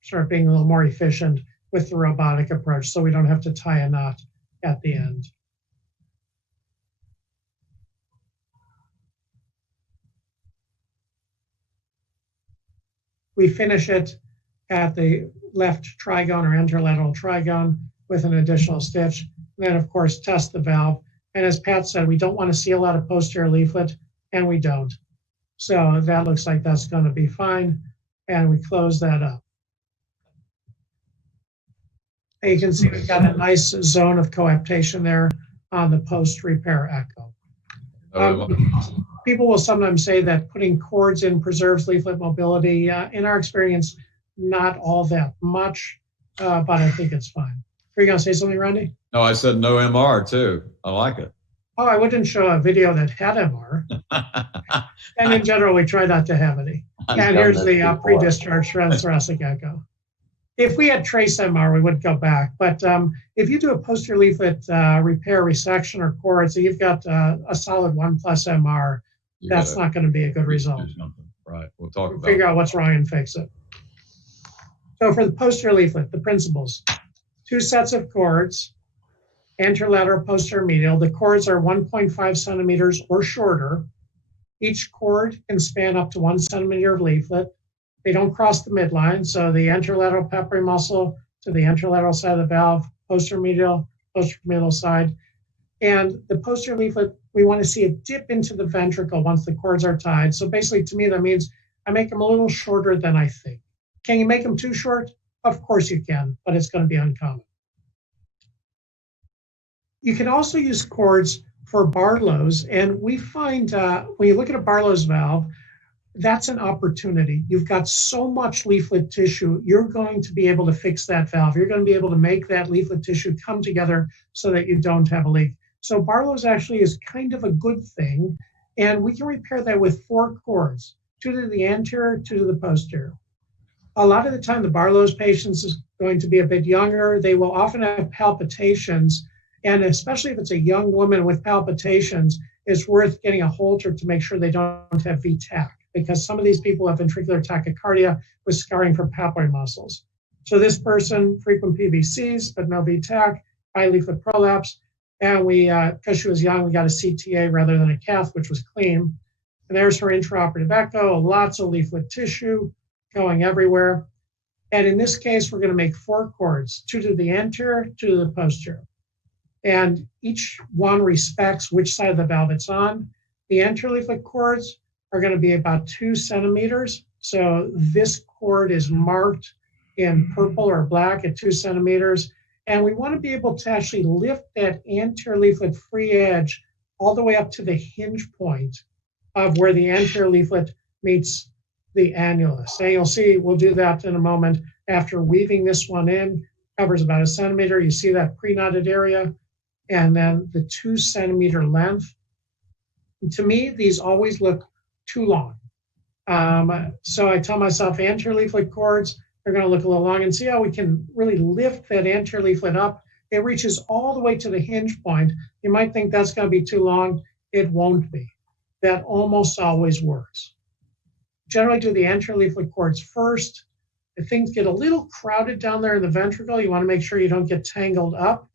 sort of being a little more efficient with the robotic approach, so we don't have to tie a knot at the end. We finish it at the left trigone or interlateral trigone with an additional stitch. And then, of course, test the valve. And as Pat said, we don't want to see a lot of posterior leaflet, and we don't. So that looks like that's going to be fine. And we close that up. And you can see we've got a nice zone of coaptation there on the post-repair echo. People will sometimes say that putting cords in preserves leaflet mobility. In our experience, not all that much, but I think it's fine. Are you going to say something, Randy? No, I said no MR too. I like it. Oh, I wouldn't show a video that had MR. And in general, we try not to have any. And here's the pre-discharge transthoracic echo. If we had trace MR, we would go back. But if you do a posterior leaflet repair, resection, or cord, so you've got a solid 1+ MR, that's not going to be a good result. Right. We'll talk about figure out what's wrong and fix it. So for the posterior leaflet, the principles: 2 sets of cords, anterolateral, posterior, medial. The cords are 1.5 centimeters or shorter. Each cord can span up to 1 centimeter of leaflet. They don't cross the midline, so the anterolateral papillary muscle to the anterolateral side of the valve, posterior medial side. And the posterior leaflet, we want to see it dip into the ventricle once the cords are tied. So basically, to me, that means I make them a little shorter than I think. Can you make them too short? Of course you can, but it's going to be uncommon. You can also use cords for Barlow's, and we find when you look at a Barlow's valve, that's an opportunity. You've got so much leaflet tissue, you're going to be able to fix that valve. You're going to be able to make that leaflet tissue come together so that you don't have a leak. So Barlow's actually is kind of a good thing, and we can repair that with 4 cords, 2 to the anterior, 2 to the posterior. A lot of the time, the Barlow's patients is going to be a bit younger. They will often have palpitations, and especially if it's a young woman with palpitations, it's worth getting a Holter to make sure they don't have VTAC, because some of these people have ventricular tachycardia with scarring from papillary muscles. So this person, frequent PVCs, but no VTAC, high leaflet prolapse, and we, because she was young, we got a CTA rather than a cath, which was clean. And there's her intraoperative echo, lots of leaflet tissue going everywhere. And in this case, we're going to make 4 cords, 2 to the anterior, 2 to the posterior. And each one respects which side of the valve it's on. The anterior leaflet cords are going to be about 2 centimeters. So this cord is marked in purple or black at 2 centimeters. And we want to be able to actually lift that anterior leaflet free edge all the way up to the hinge point of where the anterior leaflet meets the annulus. And you'll see, we'll do that in a moment. After weaving this one in, covers about 1 centimeter. You see that pre-knotted area, and then the 2 centimeter length. To me, these always look too long. So I tell myself anterior leaflet cords, they're going to look a little long, and see how we can really lift that anterior leaflet up. It reaches all the way to the hinge point. You might think that's going to be too long. It won't be. That almost always works. Generally do the anterior leaflet cords first. If things get a little crowded down there in the ventricle, you want to make sure you don't get tangled up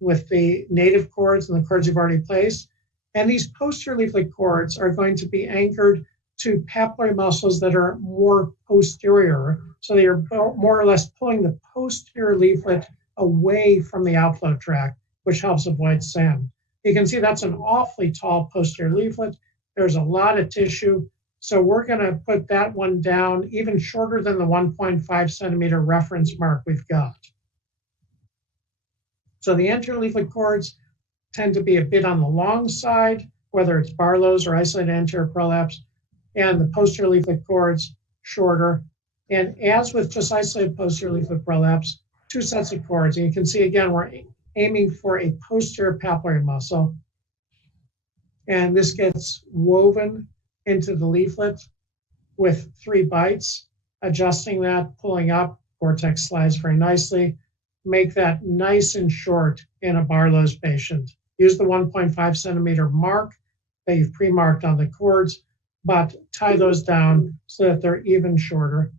with the native cords and the cords you've already placed. And these posterior leaflet cords are going to be anchored to papillary muscles that are more posterior. So they are more or less pulling the posterior leaflet away from the outflow tract, which helps avoid SAM. You can see that's an awfully tall posterior leaflet. There's a lot of tissue. So we're going to put that one down even shorter than the 1.5 centimeter reference mark we've got. So the anterior leaflet cords tend to be a bit on the long side, whether it's Barlow's or isolated anterior prolapse, and the posterior leaflet cords shorter. And as with just isolated posterior leaflet prolapse, 2 sets of cords. And you can see again, we're aiming for a posterior papillary muscle. And this gets woven into the leaflet with 3 bites, adjusting that, pulling up, cortex slides very nicely. Make that nice and short in a Barlow's patient. Use the 1.5 centimeter mark that you've pre-marked on the cords, but tie those down so that they're even shorter.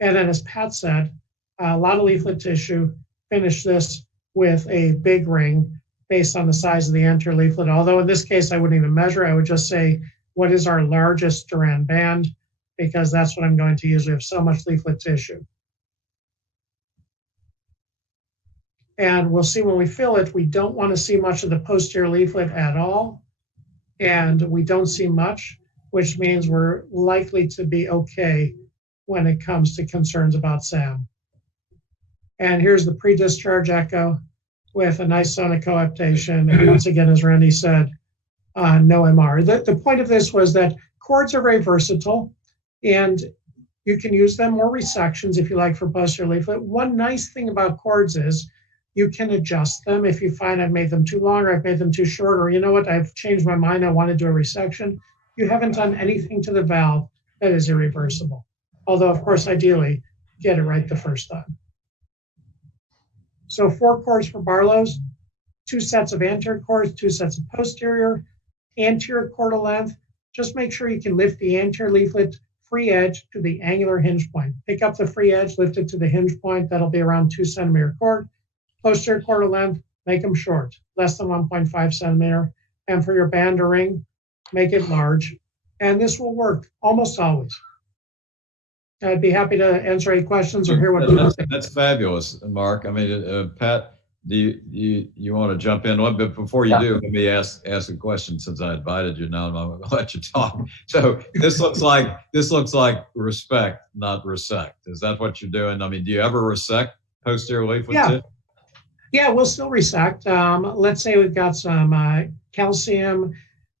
And then as Pat said, a lot of leaflet tissue, finish this with a big ring based on the size of the anterior leaflet. Although in this case, I wouldn't even measure. I would just say, what is our largest Duran band? Because that's what I'm going to use. We have so much leaflet tissue. And we'll see when we fill it, we don't want to see much of the posterior leaflet at all. And we don't see much, which means we're likely to be okay when it comes to concerns about SAM. And here's the pre-discharge echo with a nice sonic coaptation. And once again, as Randy said, no MR. The point of this was that cords are very versatile, and you can use them or resections if you like for posterior leaflet. One nice thing about cords is you can adjust them if you find I've made them too long or I've made them too short, or you know what, I've changed my mind, I want to do a resection. You haven't done anything to the valve that is irreversible. Although, of course, ideally, get it right the first time. So 4 cords for Barlow's, 2 sets of anterior cords, 2 sets of posterior, anterior chordal length. Just make sure you can lift the anterior leaflet free edge to the angular hinge point. Pick up the free edge, lift it to the hinge point. That'll be around 2 centimeter cord. Posterior chordal length, make them short, less than 1.5 centimeter. And for your band or ring, make it large. And this will work almost always. I'd be happy to answer any questions or hear what people think. That's fabulous, Mark. I mean, Pat, do you want to jump in? But before you do, let me ask a question since I invited you. Now I'm going to let you talk. So this looks like respect, not resect. Is that what you're doing? I mean, do you ever resect posterior leaflet tip? Yeah, we'll still resect. Let's say we've got some calcium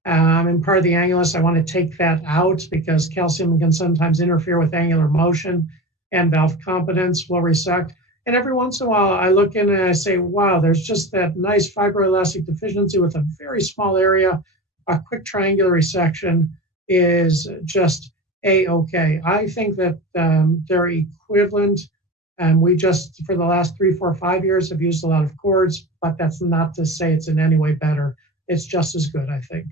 in part of the annulus. I want to take that out because calcium can sometimes interfere with angular motion and valve competence. We'll resect. And every once in a while, I look in and I say, wow, there's just that nice fibroelastic deficiency with a very small area. A quick triangular resection is just A-okay. I think that they're equivalent. And we just, for the last 3, 4, 5 years, have used a lot of cords, but that's not to say it's in any way better. It's just as good, I think.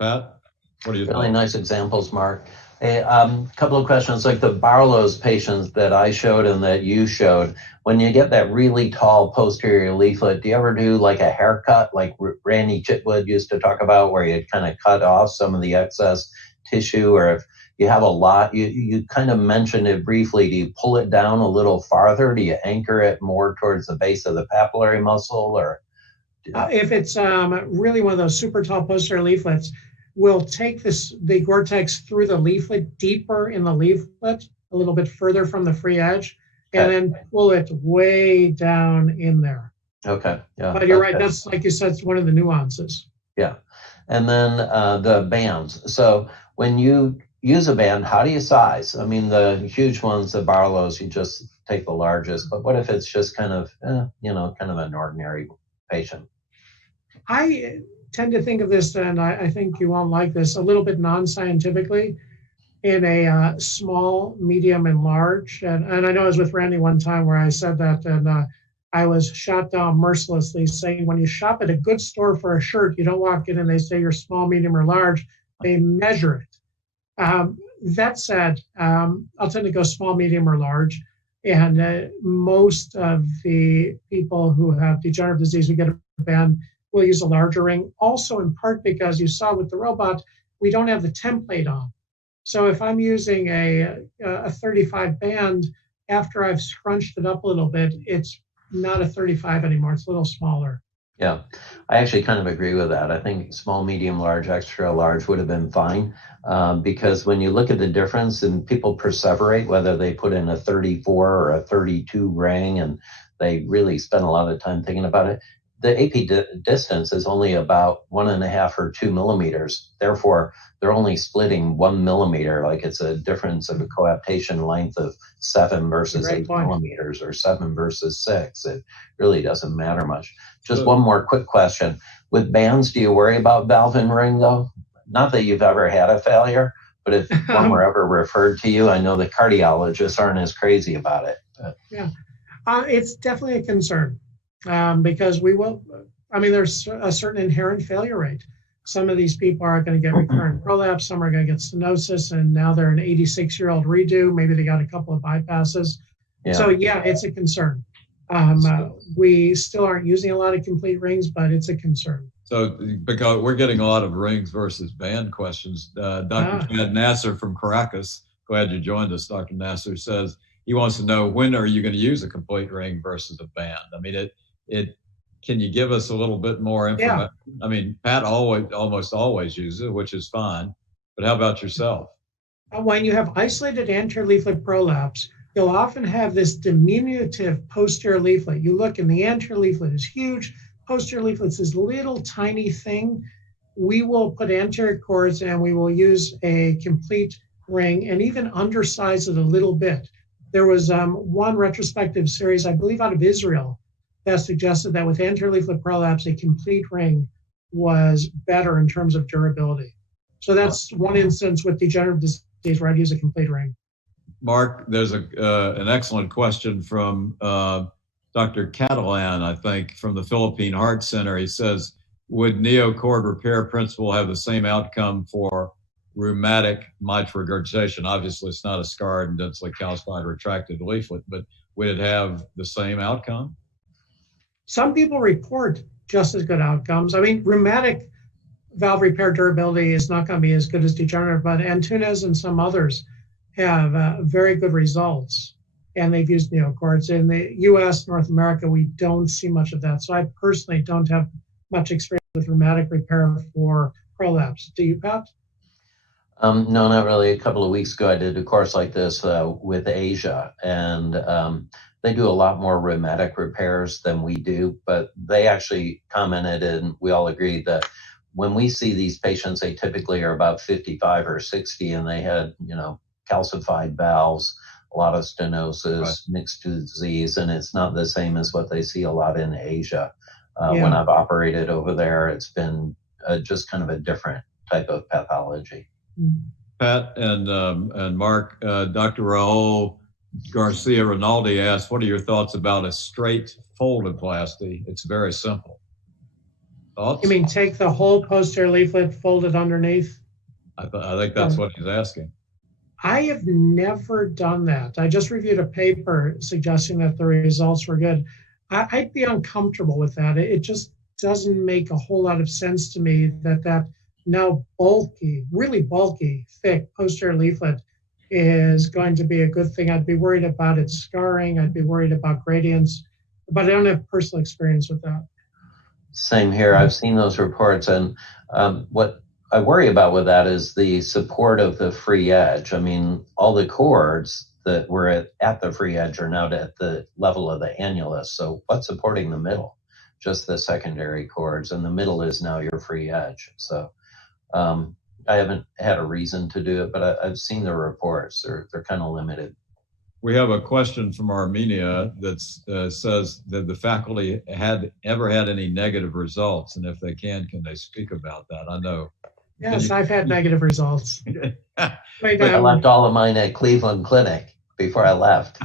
Pat, what do you think? Really nice examples, Mark. A couple of questions, like the Barlow's patients that I showed and that you showed, when you get that really tall posterior leaflet, do you ever do like a haircut, like Randy Chitwood used to talk about, where you kind of cut off some of the excess tissue? Or if you have a lot, you kind of mentioned it briefly, do you pull it down a little farther? Do you anchor it more towards the base of the papillary muscle? Or if it's really one of those super tall posterior leaflets, we'll take the Gore-Tex through the leaflet, deeper in the leaflet, a little bit further from the free edge, and then pull it way down in there. Okay. Yeah. But you're right. That's, like you said, it's one of the nuances. Yeah. And then the bands. So when you use a band, how do you size? I mean, the huge ones, the Barlows, you just take the largest. But what if it's just kind of, kind of an ordinary patient? I tend to think of this, and I think you won't like this, a little bit non-scientifically, in a small, medium, and large. And I know I was with Randy one time where I said that, and I was shot down mercilessly, saying when you shop at a good store for a shirt, you don't walk in and they say you're small, medium, or large. They measure it. That said, I'll tend to go small, medium, or large. And most of the people who have degenerative disease who get a band will use a larger ring. Also, in part because you saw with the robot, we don't have the template on. So if I'm using a 35 band, after I've scrunched it up a little bit, it's not a 35 anymore. It's a little smaller. Yeah, I actually kind of agree with that. I think small, medium, large, extra large would have been fine because when you look at the difference and people perseverate, whether they put in a 34 or a 32 ring, and they really spend a lot of time thinking about it, the AP distance is only about 1.5 or 2 millimeters. Therefore, they're only splitting 1 millimeter, like it's a difference of a coaptation length of 7 versus 8 millimeters or 7 versus 6. It really doesn't matter much. Just one more quick question. With bands, do you worry about valve and ring though? Not that you've ever had a failure, but if one were ever referred to you, I know the cardiologists aren't as crazy about it. But. Yeah, it's definitely a concern. Because there's a certain inherent failure rate. Some of these people are going to get recurrent prolapse, some are going to get stenosis, and now they're an 86-year-old redo. Maybe they got a couple of bypasses. Yeah. So yeah, it's a concern. We still aren't using a lot of complete rings, but it's a concern. So because we're getting a lot of rings versus band questions, Dr. Chad Nasser from Caracas, glad you joined us. Dr. Nasser says he wants to know, when are you going to use a complete ring versus a band? I mean, can you give us a little bit more information? Yeah. I mean, Pat almost always uses it, which is fine, but how about yourself? When you have isolated anterior leaflet prolapse, you'll often have this diminutive posterior leaflet. You look and the anterior leaflet is huge, posterior leaflet is this little tiny thing. We will put anterior cords and we will use a complete ring and even undersize it a little bit. There was one retrospective series, I believe out of Israel, that suggested that with anterior leaflet prolapse, a complete ring was better in terms of durability. So that's one instance with degenerative disease where I'd use a complete ring. Mark, there's an excellent question from Dr. Catalan, I think, from the Philippine Heart Center. He says, would neocord repair principle have the same outcome for rheumatic mitral regurgitation? Obviously, it's not a scarred and densely calcified retracted leaflet, but would it have the same outcome? Some people report just as good outcomes. I mean, rheumatic valve repair durability is not going to be as good as degenerative, but Antunes and some others have very good results, and they've used neocords. In the U.S., North America, we don't see much of that. So I personally don't have much experience with rheumatic repair for prolapse. Do you, Pat? No, not really. A couple of weeks ago, I did a course like this with Asia, and they do a lot more rheumatic repairs than we do, but they actually commented, and we all agreed that when we see these patients, they typically are about 55 or 60, and they had, calcified valves, a lot of stenosis, right, mixed disease, and it's not the same as what they see a lot in Asia. When I've operated over there, it's been just kind of a different type of pathology. Pat and Mark, Dr. Raul Garcia Rinaldi asked, what are your thoughts about a straight foldoplasty? It's very simple. Thoughts? You mean take the whole posterior leaflet, fold it underneath? I think that's what he's asking. I have never done that. I just reviewed a paper suggesting that the results were good. I'd be uncomfortable with that. It just doesn't make a whole lot of sense to me that now bulky, really bulky, thick posterior leaflet is going to be a good thing. I'd be worried about its scarring. I'd be worried about gradients, but I don't have personal experience with that. Same here. I've seen those reports, and what I worry about with that is the support of the free edge. I mean, all the chords that were at the free edge are now at the level of the annulus. So what's supporting the middle? Just the secondary chords, and the middle is now your free edge. So I haven't had a reason to do it, but I've seen the reports. They're kind of limited. We have a question from Armenia that says that the faculty had ever had any negative results, and if they can they speak about that? I know. Yes, I've had negative results. I left all of mine at Cleveland Clinic before I left.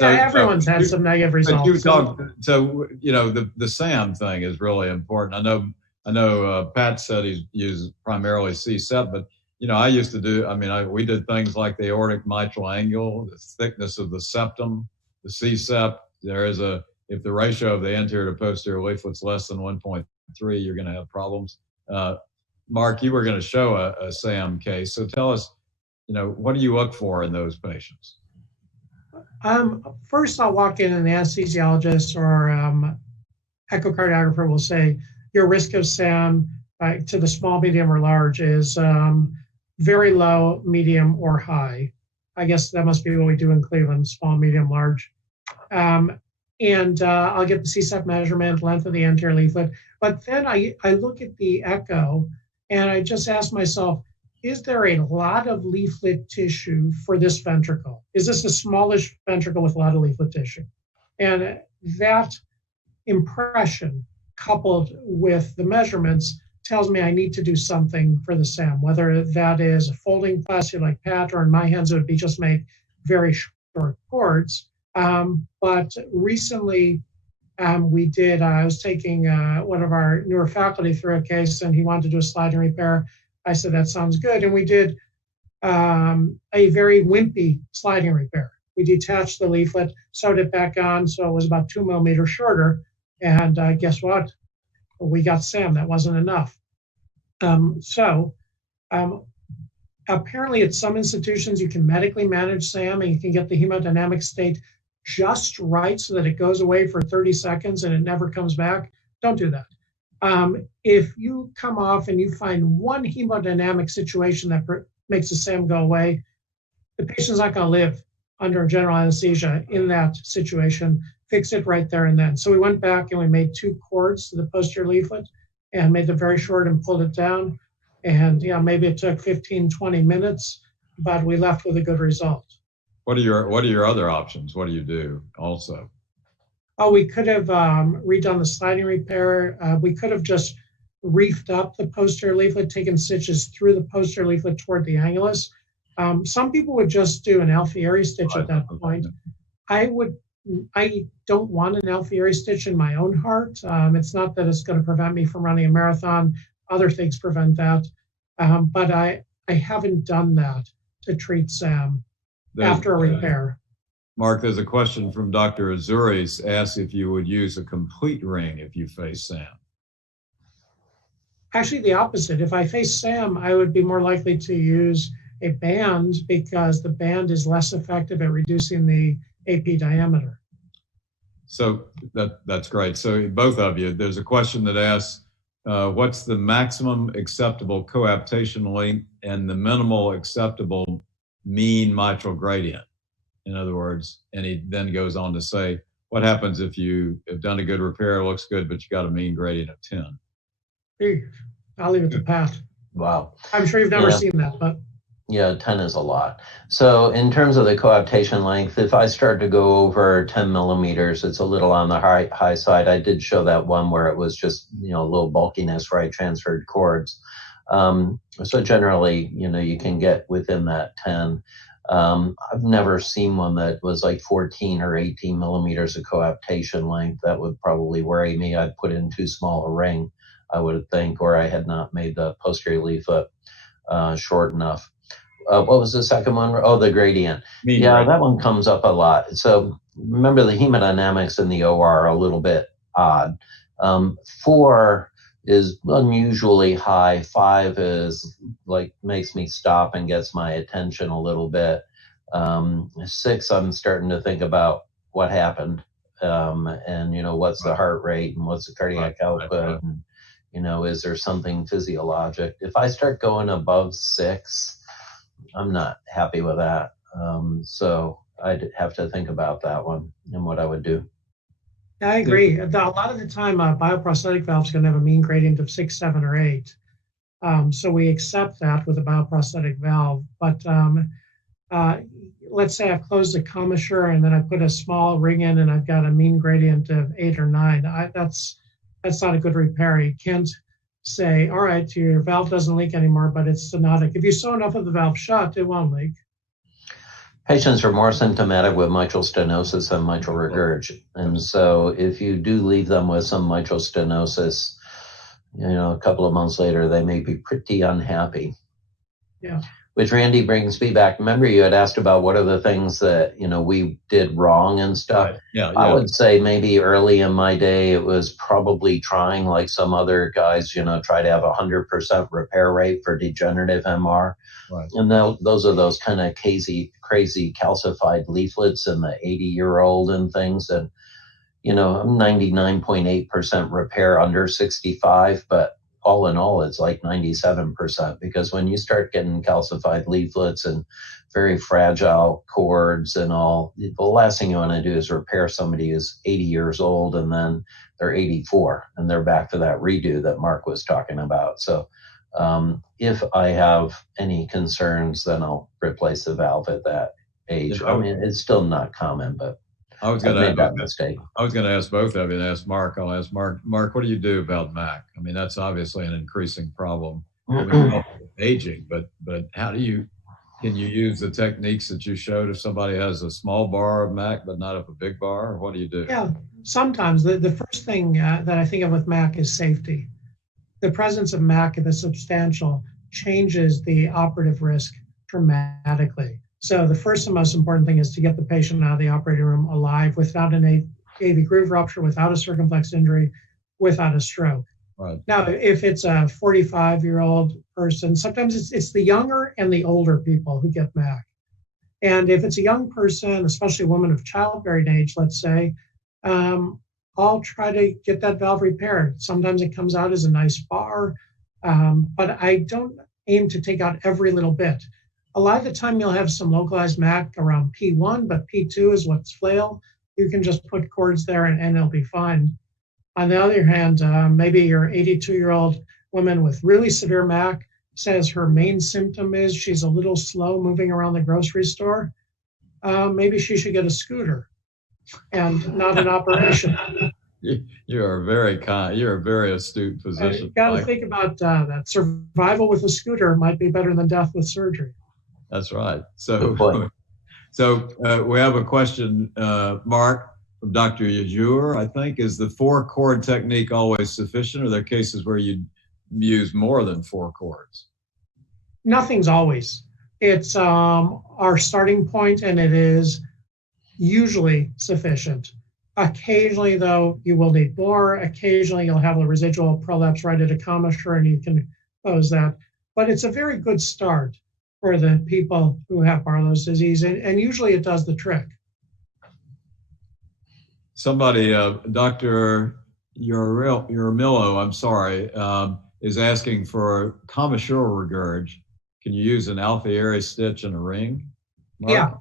Everyone's had some negative results. So you know, the SAM thing is really important. I know Pat said he uses primarily CSEP, but you know, I used to do. I mean, we did things like the aortic mitral angle, the thickness of the septum, the CSEP. If the ratio of the anterior to posterior leaflet's less than 1.3, you're going to have problems. Mark, you were going to show a SAM case, so tell us, you know, what do you look for in those patients? First, I'll walk in and the anesthesiologist or echocardiographer will say your risk of SAM to the small, medium, or large is very low, medium, or high. I guess that must be what we do in Cleveland, small, medium, large. And I'll get the CSEP measurement, length of the anterior leaflet. But then I look at the echo and I just ask myself, is there a lot of leaflet tissue for this ventricle? Is this a smallish ventricle with a lot of leaflet tissue? And that impression coupled with the measurements tells me I need to do something for the SAM, whether that is a folding plasty like Pat, or in my hands, it would be just make very short chords. But recently we did, I was taking one of our newer faculty through a case and he wanted to do a sliding repair. I said, that sounds good. And we did a very wimpy sliding repair. We detached the leaflet, sewed it back on, so it was about 2 millimeters shorter. And guess what? We got SAM. That wasn't enough. Apparently at some institutions, you can medically manage SAM and you can get the hemodynamic state just right so that it goes away for 30 seconds and it never comes back. Don't do that. If you come off and you find one hemodynamic situation that makes the SAM go away, the patient's not going to live under general anesthesia in that situation. Fix it right there and then. So we went back and we made 2 chords to the posterior leaflet and made them very short and pulled it down. And maybe it took 15, 20 minutes, but we left with a good result. What are your other options? What do you do also? Oh, we could have redone the sliding repair. We could have just reefed up the posterior leaflet, taken stitches through the posterior leaflet toward the annulus. Some people would just do an Alfieri stitch at that point. I don't want an Alfieri stitch in my own heart. It's not that it's going to prevent me from running a marathon. Other things prevent that. But I haven't done that to treat SAM after a repair. Mark, there's a question from Dr. Azuris, asks if you would use a complete ring if you face SAM. Actually, the opposite. If I face SAM, I would be more likely to use a band because the band is less effective at reducing the AP diameter. So that's great. So both of you, there's a question that asks, what's the maximum acceptable coaptation length and the minimal acceptable mean mitral gradient? In other words, and he then goes on to say, what happens if you have done a good repair, looks good, but you got a mean gradient of 10? I'll leave it to Pat. Wow. I'm sure you've never seen that, but. Yeah, 10 is a lot. So in terms of the coaptation length, if I start to go over 10 millimeters, it's a little on the high side. I did show that one where it was just, a little bulkiness where I transferred chords. So generally, you can get within that 10. I've never seen one that was like 14 or 18 millimeters of coaptation length. That would probably worry me. I'd put in too small a ring, I would think, or I had not made the posterior leaflet short enough. What was the second one? Oh, the gradient. That one comes up a lot. So remember, the hemodynamics in the OR are a little bit odd. 4 is unusually high. 5 is like makes me stop and gets my attention a little bit. 6, I'm starting to think about what happened, and what's the heart rate and what's the cardiac output. And, Is there something physiologic? If I start going above 6, I'm not happy with that. So I'd have to think about that one and what I would do. I agree. A lot of the time, bioprosthetic valves can have a mean gradient of 6, 7, or 8. So we accept that with a bioprosthetic valve. But let's say I've closed a commissure and then I put a small ring in and I've got a mean gradient of 8 or 9. That's not a good repair. You can't say, all right, your valve doesn't leak anymore, but it's stenotic. If you sew enough of the valve shut, it won't leak. Patients are more symptomatic with mitral stenosis than mitral regurg. And so if you do leave them with some mitral stenosis, a couple of months later, they may be pretty unhappy. Yeah. Which, Randy, brings me back. Remember, you had asked about what are the things that, we did wrong and stuff. Right. Yeah. I would say maybe early in my day, it was probably trying, like some other guys, try to have 100% repair rate for degenerative MR. Right. And those are those kind of crazy calcified leaflets in the 80-year-old and things. And, I'm 99.8% repair under 65, but all in all, it's like 97%, because when you start getting calcified leaflets and very fragile cords and all, the last thing you want to do is repair somebody who's 80 years old and then they're 84 and they're back to that redo that Mark was talking about. So if I have any concerns, then I'll replace the valve at that age. I mean, it's still not common, but I was going to made that mistake. I was going to ask both of you and ask Mark. I'll ask Mark. Mark, what do you do about MAC? I mean, that's obviously an increasing problem with aging, but how can you use the techniques that you showed if somebody has a small bar of MAC but not of a big bar? Or what do you do? Yeah, sometimes the first thing that I think of with MAC is safety. The presence of MAC, if it's substantial, changes the operative risk dramatically. So the first and most important thing is to get the patient out of the operating room alive, without an AV groove rupture, without a circumflex injury, without a stroke. Right. Now, if it's a 45-year-old person, sometimes it's the younger and the older people who get MAC. And if it's a young person, especially a woman of childbearing age, let's say, I'll try to get that valve repaired. Sometimes it comes out as a nice bar, but I don't aim to take out every little bit. A lot of the time you'll have some localized MAC around P1, but P2 is what's flail. You can just put cords there and it'll be fine. On the other hand, maybe your 82-year-old woman with really severe MAC says her main symptom is she's a little slow moving around the grocery store. Maybe she should get a scooter and not an operation. You are very kind. You're a very astute physician. You got to think about that. Survival with a scooter might be better than death with surgery. That's right. So we have a question, Mark, from Dr. Yajour, I think. Is the 4-chord technique always sufficient, or are there cases where you use more than 4 chords? Nothing's always. It's our starting point, and it is usually sufficient. Occasionally, though, you will need more. Occasionally, you'll have a residual prolapse right at a commissure, and you can close that. But it's a very good start for the people who have Barlow's disease, and usually it does the trick. Somebody, Dr. Uramillo, I'm sorry, is asking for commissure regurg. Can you use an alveoli stitch and a ring? Mark?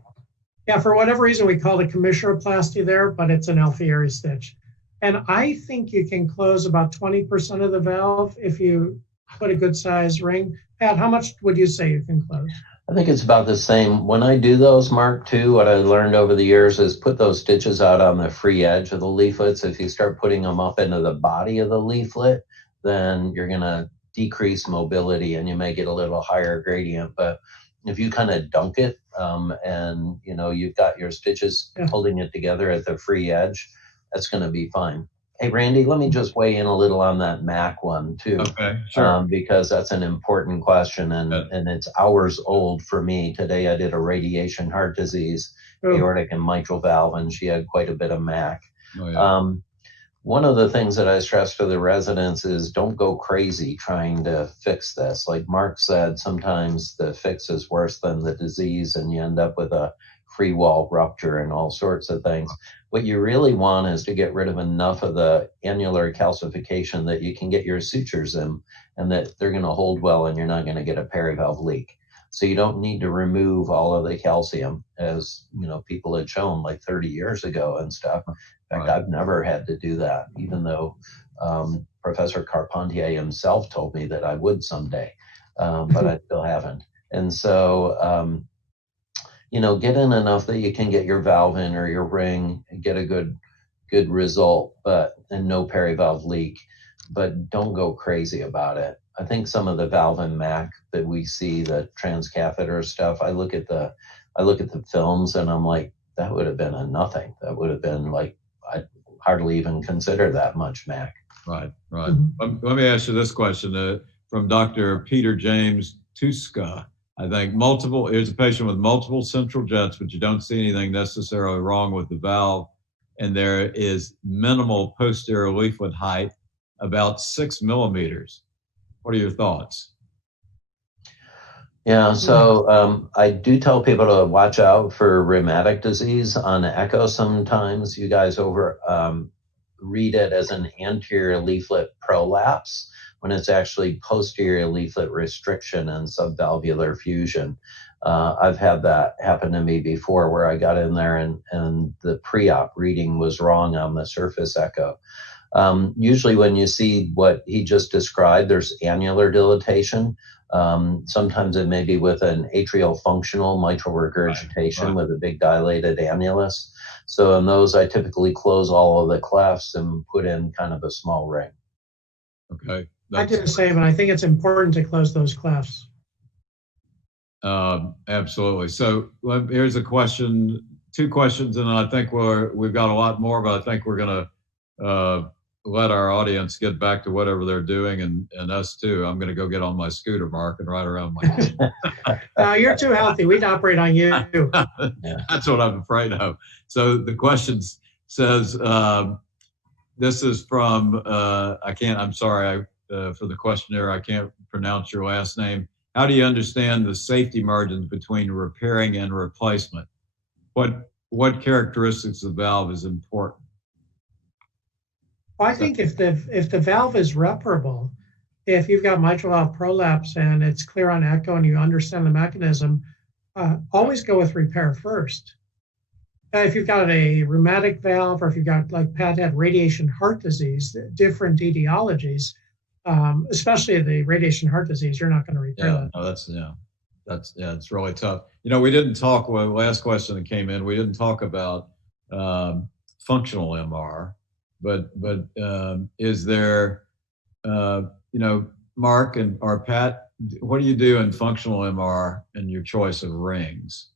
Yeah, for whatever reason, we call it commissuroplasty there, but it's an alveoli stitch. And I think you can close about 20% of the valve if you put a good size ring. Pat, how much would you say you can close? I think it's about the same. When I do those, Mark, too, what I learned over the years is put those stitches out on the free edge of the leaflets. If you start putting them up into the body of the leaflet, then you're going to decrease mobility and you may get a little higher gradient. But if you kind of dunk it and you've got your stitches holding it together at the free edge, that's going to be fine. Hey, Randy, let me just weigh in a little on that MAC one, too. Okay, sure. Because that's an important question, and it's hours old for me. Today I did a radiation heart disease, aortic and mitral valve, and she had quite a bit of MAC. Oh, yeah. One of the things that I stress to the residents is don't go crazy trying to fix this. Like Mark said, sometimes the fix is worse than the disease, and you end up with a free wall rupture and all sorts of things. What you really want is to get rid of enough of the annular calcification that you can get your sutures in and that they're going to hold well and you're not going to get a perivalve leak. So you don't need to remove all of the calcium, as people had shown like 30 years ago and stuff. In fact, right. I've never had to do that, even though Professor Carpentier himself told me that I would someday, but I still haven't. And so, get in enough that you can get your valve in or your ring and get a good result, and no perivalve leak, but don't go crazy about it. I think some of the valve and MAC that we see, the transcatheter stuff, I look at the films and I'm like, that would have been a nothing. That would have been like, I'd hardly even consider that much MAC. Right. Mm-hmm. Let me ask you this question from Dr. Peter James Tuska. I think here's a patient with multiple central jets, but you don't see anything necessarily wrong with the valve. And there is minimal posterior leaflet height, about 6 millimeters. What are your thoughts? Yeah, so I do tell people to watch out for rheumatic disease on echo sometimes. You guys read it as an anterior leaflet prolapse when it's actually posterior leaflet restriction and subvalvular fusion. I've had that happen to me before where I got in there and the pre-op reading was wrong on the surface echo. Usually when you see what he just described, there's annular dilatation. Sometimes it may be with an atrial functional mitral regurgitation with a big dilated annulus. So in those, I typically close all of the clefts and put in kind of a small ring. Okay. I did the same, and I think it's important to close those clefts. Absolutely. So here's a question, 2 questions, and I think we've got a lot more, but I think we're going to let our audience get back to whatever they're doing, and us too. I'm going to go get on my scooter, Mark, and ride around my kitchen. You're too healthy. We'd operate on you. That's what I'm afraid of. So the question says, this is from, I'm sorry for the questionnaire, I can't pronounce your last name. How do you understand the safety margins between repairing and replacement? What characteristics of the valve is important? Well, I think if the valve is reparable, if you've got mitral valve prolapse and it's clear on echo and you understand the mechanism, always go with repair first. If you've got a rheumatic valve, or if you've got, like Pat had, radiation heart disease, different etiologies, especially the radiation heart disease, you're not going to repair that. No, it's really tough. We didn't talk, last question that came in, we didn't talk about functional MR. But is there, Mark or Pat, what do you do in functional MR and your choice of rings?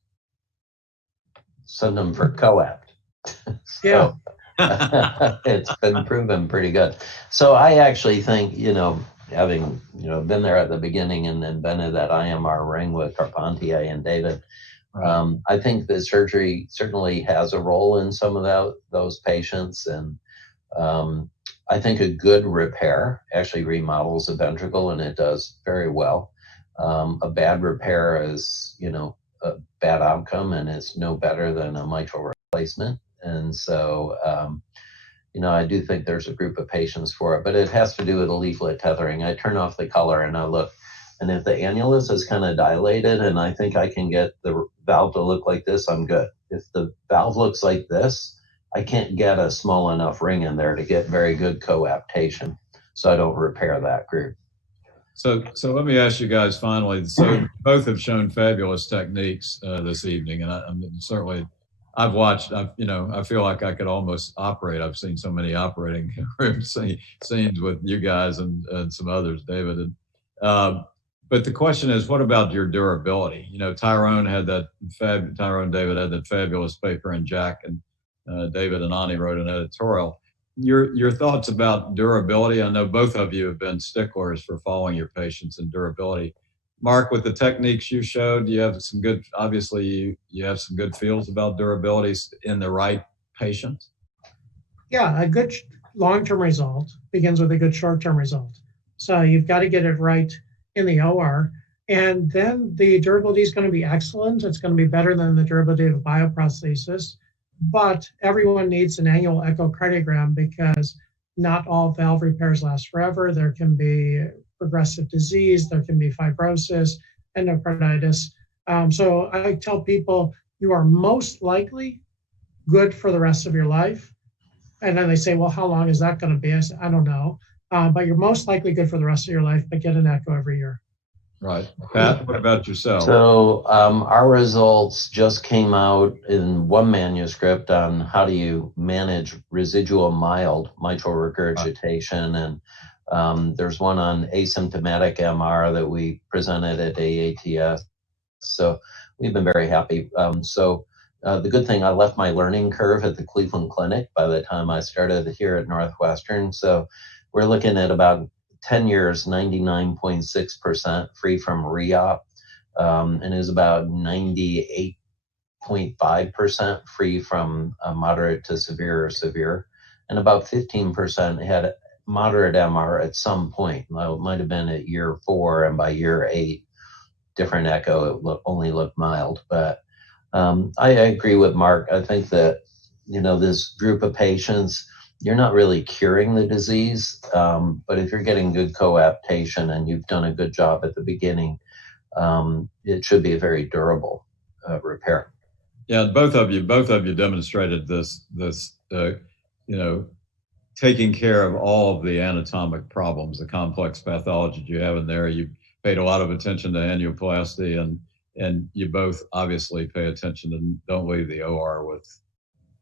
Send them for coapt. Yeah. It's been proven pretty good. So I actually think, having, been there at the beginning and invented that IMR ring with Carpentier and David, I think the surgery certainly has a role in some of those patients. And I think a good repair actually remodels the ventricle, and it does very well. A bad repair is, a bad outcome, and it's no better than a mitral replacement. And so, I do think there's a group of patients for it, but it has to do with the leaflet tethering. I turn off the color and I look, and if the annulus is kind of dilated and I think I can get the valve to look like this, I'm good. If the valve looks like this, I can't get a small enough ring in there to get very good coaptation, so I don't repair that group. So let me ask you guys finally. So both have shown fabulous techniques this evening, and I've watched. I feel like I could almost operate. I've seen so many operating room scenes with you guys and some others, David. But the question is, what about your durability? Tyrone David had that fabulous paper, and Jack and David and Ani wrote an editorial. Your thoughts about durability? I know both of you have been sticklers for following your patients and durability. Mark, with the techniques you showed, you have some good, obviously you have some good feels about durability in the right patient. Yeah, a good long-term result begins with a good short-term result. So you've got to get it right in the OR. And then the durability is going to be excellent. It's going to be better than the durability of bioprosthesis. But everyone needs an annual echocardiogram because not all valve repairs last forever. There can be progressive disease, there can be fibrosis, endocarditis. So I tell people you are most likely good for the rest of your life. And then they say, well, how long is that going to be? I say, I don't know. But you're most likely good for the rest of your life, but get an echo every year. Right. Pat, what about yourself? So our results just came out in one manuscript on how do you manage residual mild mitral regurgitation. And there's one on asymptomatic MR that we presented at AATS. So we've been very happy. The good thing, I left my learning curve at the Cleveland Clinic by the time I started here at Northwestern. So we're looking at about 10 years, 99.6% free from re-op, and is about 98.5% free from moderate to severe or severe. And about 15% had moderate MR at some point. Well, it might have been at year 4, and by year 8, different echo, it only looked mild. But I agree with Mark. I think that, this group of patients, you're not really curing the disease, but if you're getting good coaptation and you've done a good job at the beginning, it should be a very durable repair. Yeah, both of you demonstrated this, taking care of all of the anatomic problems, the complex pathology you have in there. You paid a lot of attention to aneuplasty, and you both obviously pay attention and don't leave the OR with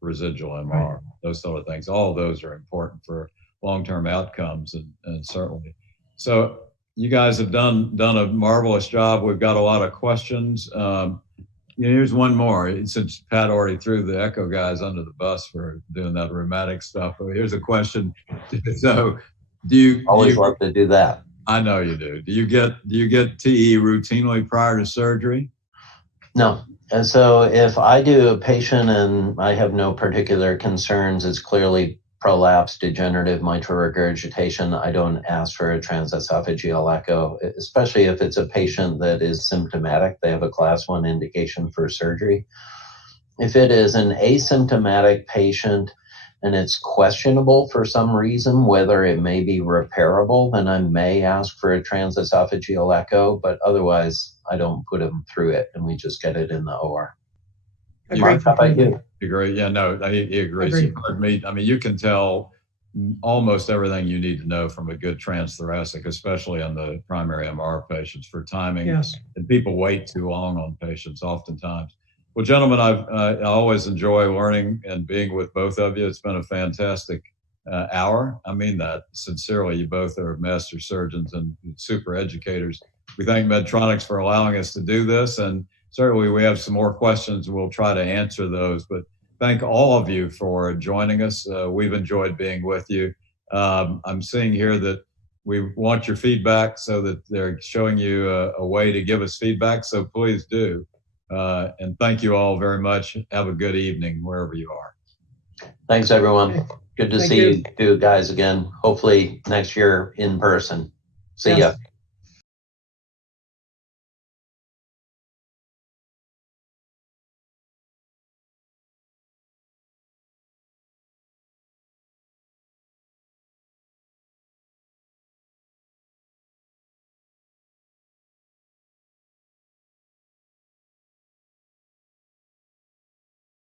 residual MR, those sort of things. All of those are important for long-term outcomes, and certainly. So you guys have done a marvelous job. We've got a lot of questions. Here's one more, since Pat already threw the echo guys under the bus for doing that rheumatic stuff. Here's a question. So do you love to do that? I know you do. Do you get TE routinely prior to surgery? No. And so if I do a patient and I have no particular concerns, it's clearly prolapse, degenerative mitral regurgitation, I don't ask for a transesophageal echo, especially if it's a patient that is symptomatic. They have a class 1 indication for surgery. If it is an asymptomatic patient and it's questionable for some reason whether it may be repairable, then I may ask for a transesophageal echo, but otherwise I don't put them through it, and we just get it in the OR. Mark, how about you? Agree. Yeah, no, he agrees. You've heard me. I mean, you can tell almost everything you need to know from a good transthoracic, especially on the primary MR patients, for timing. Yes. And people wait too long on patients oftentimes. Well, gentlemen, I always enjoy learning and being with both of you. It's been a fantastic hour. I mean that sincerely. You both are master surgeons and super educators. We thank Medtronics for allowing us to do this, and certainly we have some more questions. We'll try to answer those, but thank all of you for joining us. We've enjoyed being with you. I'm seeing here that we want your feedback, so that they're showing you a way to give us feedback, so please do. And thank you all very much. Have a good evening wherever you are. Thanks, everyone. Good to see you guys again. Hopefully next year in person. See ya.